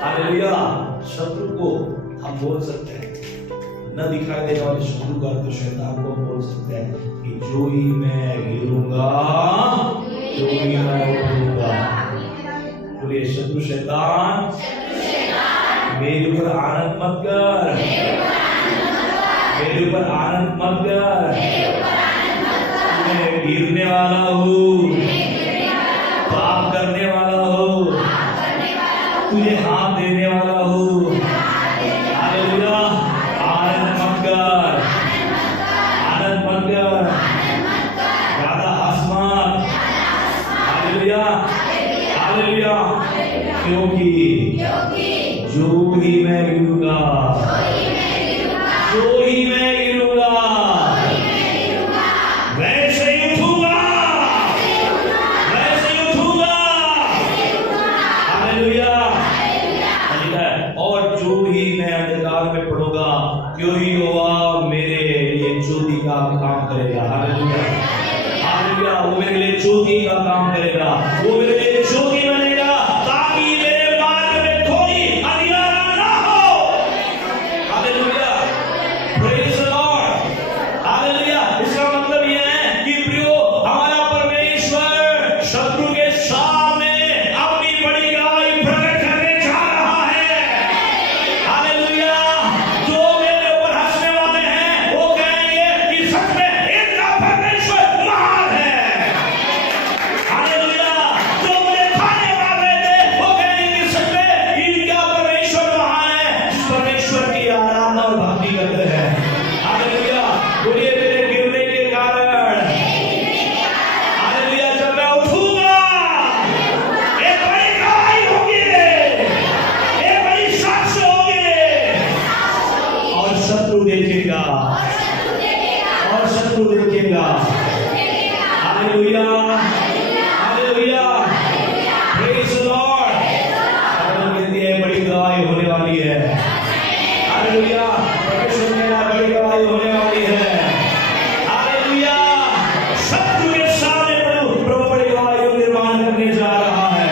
हालेलुया. शत्रु को हम बोल सकते हैं, न दिखाई देने वाले शत्रु का अर्थ शैतान को बोल सकते हैं कि जोई मैं गिरूंगा, जोई मैं उठूंगा. बोलिए, शत्रु शैतान मेरे ऊपर आनंद मत कर, मेरे ऊपर आनंद मत कर. मैं गिरने वाला हूँ, पाप करने वाला हूँ, तुझे हाथ देने वाला हूँ. हालेलुया. आनंद मत कर, आनंद मत कर, ज्यादा हंस मत. Hallelujah, hallelujah. क्योंकि जो ही मैं गिरूंगा, जो ही मैं गिरूंगा, वैसे ही उठूंगा, वैसे ही उठूंगा. हालेलुया. और जो ही मैं अंधकार में पड़ूंगा, क्यों ही यहोवा मेरे लिए ज्योति का काम करेगा. Hallelujah, hallelujah. वो मेरे लिए ज्योति का काम करेगा, वो मेरे लिए ज्योति बनेगा, ताकि मेरे मार्ग में कोई अंधियारा ना हो. Hallelujah, praise the Lord. Hallelujah. इसका मतलब यह है कि प्रियो, हमारा परमेश्वर शत्रु के सामने अपनी बड़ी गवाही प्रकट करने जा रहा है. हालेलुया. जो मेरे ऊपर हंसने वाले हैं वो कहेंगे कि सच में इनका परमेश्वर महान है. हालेलुया. जो मुझे खाने वाले थे वो कहेंगे कि सच में इनका परमेश्वर महान है, जिस परमेश्वर की आराधना और भक्ति करते हैं. हालेलुया. बोलिए, मेरे गिरने के कारण, हालेलुया, जब मैं उठूंगा एक बड़ी गवाही होगी, एक बड़ी साक्ष्य होगी, और शत्रु देखेगा, और शत्रु देखेगा. Hallelujah, hallelujah, praise the Lord. कहती है बड़ी गवाही होने वाली है. हालेलुया. परमेश्वर के नाम बड़ी गवाही होने वाली है. हालेलुया. शत्रु के सामने प्रभु बड़ी गवाही का निर्माण करने जा रहा है.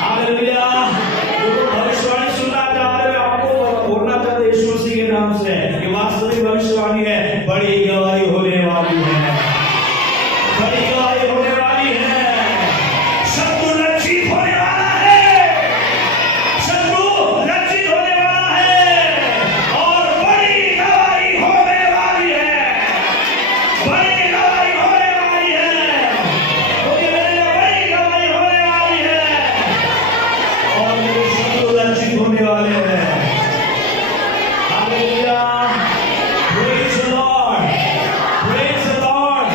हालेलुया. जो भविष्यवाणी सुनना चाहते हैं, आपको बोलना चाहते हैं यीशु मसीह के नाम से, ये वास्तविक भविष्यवाणी है. बड़ी गवाही होने वाली है, बड़ी गवाही होने वाली है. शत्रु लज्जित होने वाला है, शत्रु लज्जित होने वाला है, और बड़ी गवाही होने वाली है, बड़ी गवाही होने वाली है. क्योंकि मेरे लिए बड़ी गवाही होने वाली है, और मेरे शत्रु लज्जित होने वाले हैं. Hallelujah. Praise the Lord, praise the Lord.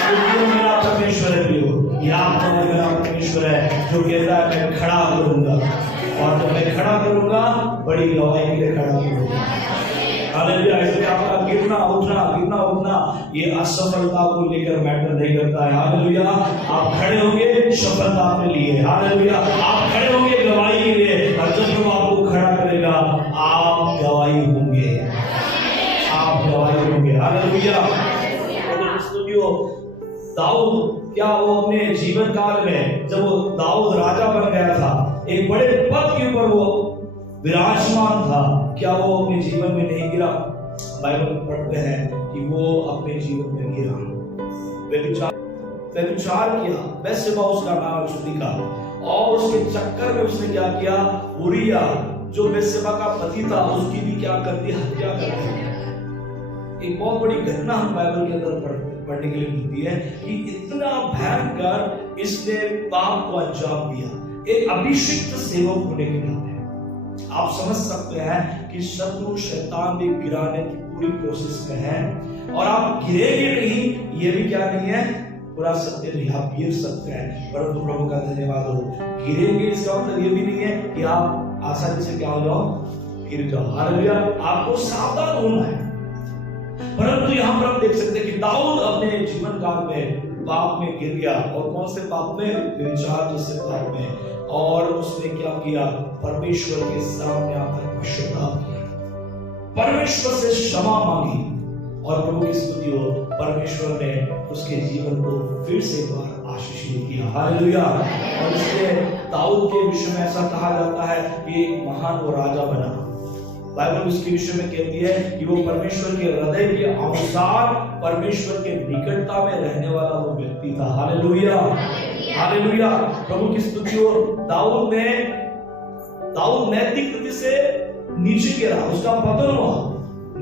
क्योंकि मेरा परमेश्वर है प्रियो, ये आपका मेरा परमेश्वर है जो कहता है मैं खड़ा करूंगा, और जब मैं खड़ा करूंगा, बड़ी गवाही के लिए खड़ा करूंगा। हालेलुया। इसलिए आपका गिरना उठना ये असफलता को लेकर मैटर नहीं करता है। हालेलुया। आप खड़े होंगे सफलता अपने लिए। हालेलुया। आप खड़े होंगे गवाही के लिए, और जब वो आपको खड़ा करेगा आप गवाही होंगे, आप गवाही होंगे। हालेलुया। दाऊद, क्या वो अपने जीवन काल में जब वो दाऊद राजा बन गया था, एक बड़े पद के ऊपर वो विराजमान था, क्या वो अपने जीवन में नहीं गिरा? बाइबल में पढ़ते हैं कि वो अपने जीवन में गिरा, व्यभिचार किया, बेत्शेबा उसका नाम उसने का, और उसके चक्कर में उसने क्या किया, उरिया जो बेत्शेबा का पति था उसकी भी क्या कर दी, हत्या कर दी। एक बहुत बड़ी घटना हम बाइबल के अंदर पढ़ने के लिए मिलती है कि इतना भयंकर इसने पाप को अंजाम दिया, एक अभिषिक्त सेवक होने के नाते। आप समझ सकते हैं कि शत्रु शैतान भी गिराने की पूरी कोशिश में है, और आप गिरेंगे नहीं ये भी क्या नहीं है, पूरा सत्य नहीं, आप गिर सकते हैं, परंतु प्रभु का धन्यवाद हो, गिरेंगे इसका मतलब ये भी नहीं है कि आप आसानी से क्या हो जाओ, गिर जाओ। हालेलुया। आपको सावधान होना है। परंतु यहाँ पर हम देख सकते हैं कि दाऊद अपने जीवन काल में पाप में गिर गया, और कौन से पाप में, व्यभिचार जैसे पाप में, और उसने क्या किया, परमेश्वर के सामने आकर पश्चाताप किया, परमेश्वर से क्षमा मांगी, और प्रभु की स्तुति हो, परमेश्वर ने उसके जीवन को फिर से एक बार आशीषित किया। हालेलुया। और इसलिए दाऊद के विषय में ऐसा कहा जाता है कि एक महान वो राजा बना। बाइबल उसके विषय में कहती है कि वो परमेश्वर के हृदय के अनुसार परमेश्वर के निकटता में रहने वाला वो व्यक्ति था। हालेलुया। हालेलुया। प्रभु की स्तुति हो। दाऊद नैतिक रीति से नीचे गिरा, उसका पतन हुआ,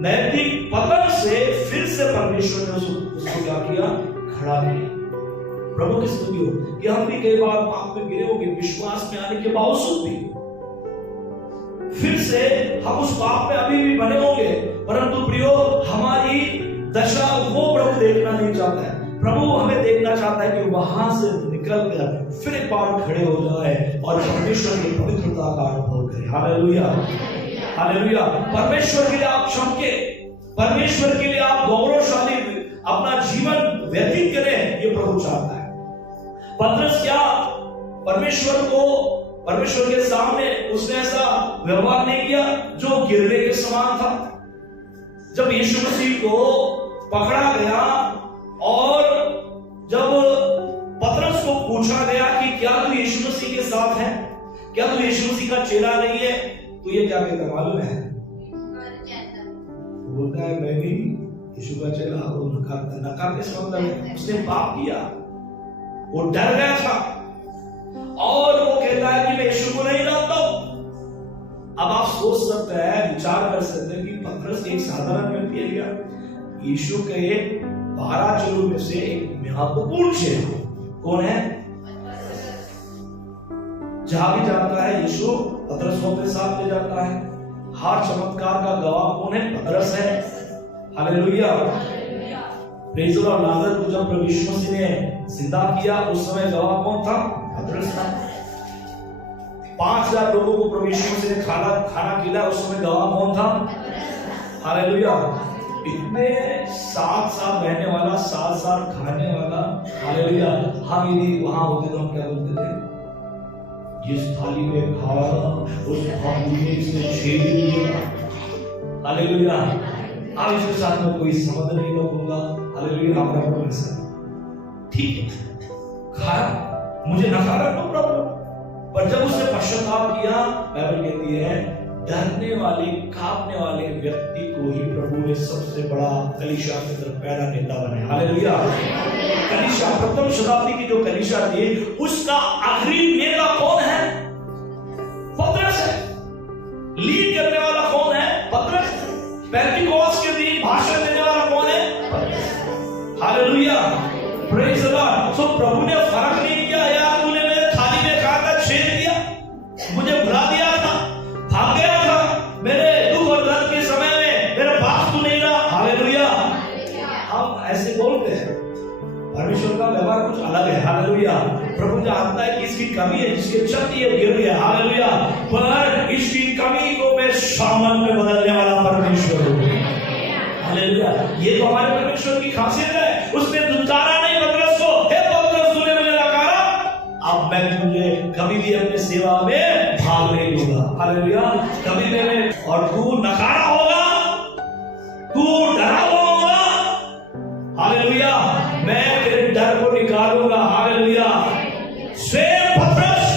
नैतिक पतन से फिर से परमेश्वर ने उसको क्या किया, खड़ा किया। प्रभु की स्तुति हो कि हम भी कई बार पाप में गिरे होंगे, विश्वास में आने के बावजूद भी फिर से हम उस पाप में अभी भी बने होंगे, परंतु प्रियो हमारी दशा वो प्रभु देखना नहीं चाहता है। प्रभु हमें देखना चाहता है कि वहां से निकलकर फिर एक बार खड़े हो जाए और परमेश्वर की पवित्रता का अनुभव करें। हालेलुया। हालेलुया। परमेश्वर के लिए आप चमके, परमेश्वर के लिए आप गौरवशाली अपना जीवन व्यतीत करें, ये प्रभु चाहता है। पतरस क्या परमेश्वर के सामने उसने ऐसा व्यवहार नहीं किया जो गिरने के समान था। जब यीशु मसीह को पकड़ा गया और जब पतरस को पूछा गया कि क्या तू यीशु मसीह के साथ है, क्या तू यीशु मसीह का चेला नहीं है, तो ये क्या कहता मालूम है, बोलता है मैं भी यीशु का चेला। वो नकार किस मतलब है, उसने पाप किया, वो डर गया था, और वो कहता है कि मैं यीशु को नहीं जानता हूं। अब आप सोच सकते हैं, विचार कर सकते हैं कि पतरस एक साधारण व्यक्ति है क्या? यीशु के 12 चेलों में से एक महत्वपूर्ण चेला कौन है? जहां भी जाता है यीशु पतरस को अपने साथ ले जाता है। हर चमत्कार का गवाह कौन है? पतरस है। हालेलुया। Praise the Lord. नाज़र को जब प्रभु यीशु मसीह ने जिंदा किया उस समय गवाह कौन था? पतरस था। 5000 लोगों को प्रभु यीशु मसीह ने खाना खिलाया, उस समय गवाह कौन था? हालेलुया। इतने 7 साल रहने वाला, 7 साल खाने वाला, हालेलुया। हम यदि वहां होते तो हम क्या बोलते थे? जिस थाली में खाया उस थाली में इसने छेद किया। हालेलुया। अब इसके साथ में कोई संबंध नहीं होगा। हालेलुया। हमारा प्रोफेसर ठीक है, खाया, मुझे न खाया नो प्रॉब्लम, पर जब उसने पश्चाताप किया, बाइबल कहती है डरने वाले, कांपने वाले व्यक्ति को ही प्रभु ने सबसे बड़ा कलीसिया के अंदर पहला नेता बनाया। हालेलुया। कलीसिया, प्रथम शताब्दी की जो कलीसिया थी, उसका आखिरी नेता कौन है? पतरस है। लीड करने वाला कौन है? पतरस। पेंटिकोस्ट के दिन भाषण देने वाला कौन है? Patras. Hallelujah. Praise the Lord. सो प्रभु ने फर्क नहीं किया, यार तूने मेरे थाली में खाया था, छेद दिया, मुझे भुला दिया था, भाग गया था, मेरे दुख और दर्द के समय में मेरे पास तू नहीं रहा। हालेलुया। हम ऐसे बोलते हैं, परमेश्वर का व्यवहार कुछ अलग है। हालेलुया। प्रभु जानता है कि इसकी कमी है, जिसके चलते ये गिर गया। हालेलुया। पर इस सामान में बदलने वाला परमेश्वर हो। हालेलुया। ये तो हमारे परमेश्वर की खासियत है। उसने दुत्कारा नहीं पतरस को, हे पतरस तूने मुझे नकारा, अब मैं तुझे कभी भी अपने सेवा में भाग नहीं दूंगा। हालेलुया। कभी मैंने और तू नकारा होगा, तू डरा होगा, हालेलुया, मैं तेरे डर को निकालूंगा। हालेलुया। स्वयं पतरस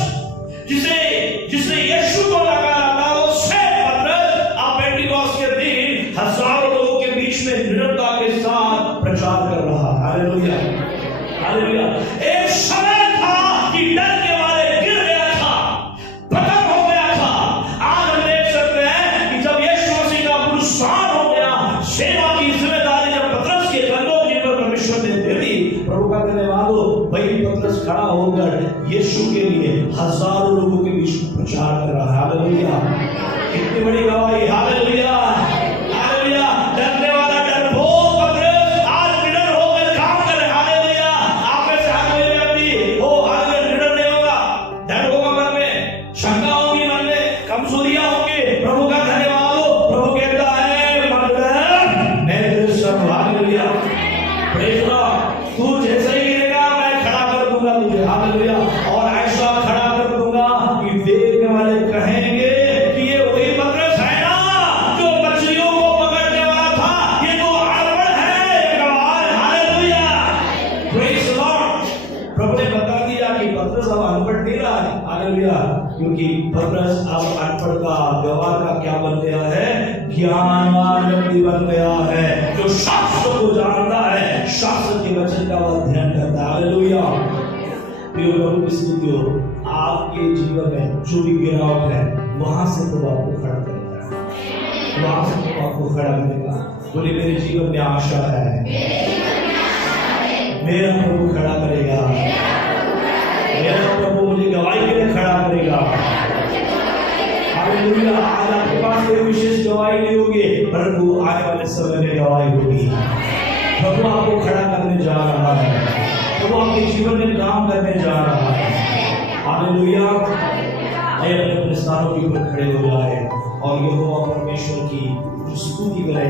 जिसने यीशु को नकारा था, वो स्वयं पतरस अब पेंटिकोस्त के दिन हजारों लोगों के बीच में दृढ़ता के साथ प्रचार कर रहा। हालेलुया। हालेलुया। एक समय था कि डर के मारे गिर गया था, खत्म हो गया था। आज हम देख सकते हैं कि जब यीशु मसीह का पुरुषार हो गया, सेवा की जिम्मेदारी जब पतरस के कंधों पर परमेश्वर ने दे दी, प्रभु का धन्यवाद हो, भाई पतरस खड़ा होकर यीशु के लिए हजारों लोगों के बीच में प्रचार कर रहा है। हालेलुया। कितनी बड़ी गवाही। हालेलुया। हालेलुया। डरने वाला डरपोक पतरस आज निडर होकर काम करे। हालेलुया। आप में से हर कोई व्यक्ति हो हालेलुया निडर नहीं होगा, डर होगा मन में, शंका होगी मन में, कमजोरियां होंगी। प्रभु का धन्यवाद हो, प्रभु कहता है मत डर, मैं तेरे संग। हालेलुया। Praise God. तू जैसे ही गिरेगा मैं खड़ा कर दूंगा तुझे। हालेलुया। और ऐसा खड़ा कर दूंगा कि देखने वाले कहेंगे कि ये वही पतरस है ना जो मछलियों को पकड़ने वाला था, ये तो अड़बड़ है, ये गवार है। हालेलुया। Praise God. प्रभु ने बता दिया कि पतरस अब अनपढ़ नहीं रहा है। हालेलुया। क्योंकि पतरस अब अनपढ़ का, गवार का क्या बन गया है? ज्ञानवान व्यक्ति बन गया है, जो शास्त्र को जानता है, शास्त्र के वचन का वह ध्यान करता है। हालेलुया। प्रिय प्रभु की स्तुति हो। आपके जीवन में जो भी गिरावट है, वहां से तो आपको खड़ा करेगा, वहां से तो आपको खड़ा करेगा। बोले मेरे जीवन में आशा है, मेरा प्रभु खड़ा करेगा, मेरा प्रभु मुझे गवाही के लिए खड़ा करेगा। हालेलुया। आज आपके पास कोई विशेष गवाही नहीं होगी, परंतु आने वाले समय में गवाही होगी। प्रभु आपको खड़ा करने जा रहा है, प्रभु आपके जीवन में काम करने जा रहा है। हालेलुया। आइए अपने स्थानों के ऊपर खड़े हो जाए और यहोवा परमेश्वर की स्तुति करें।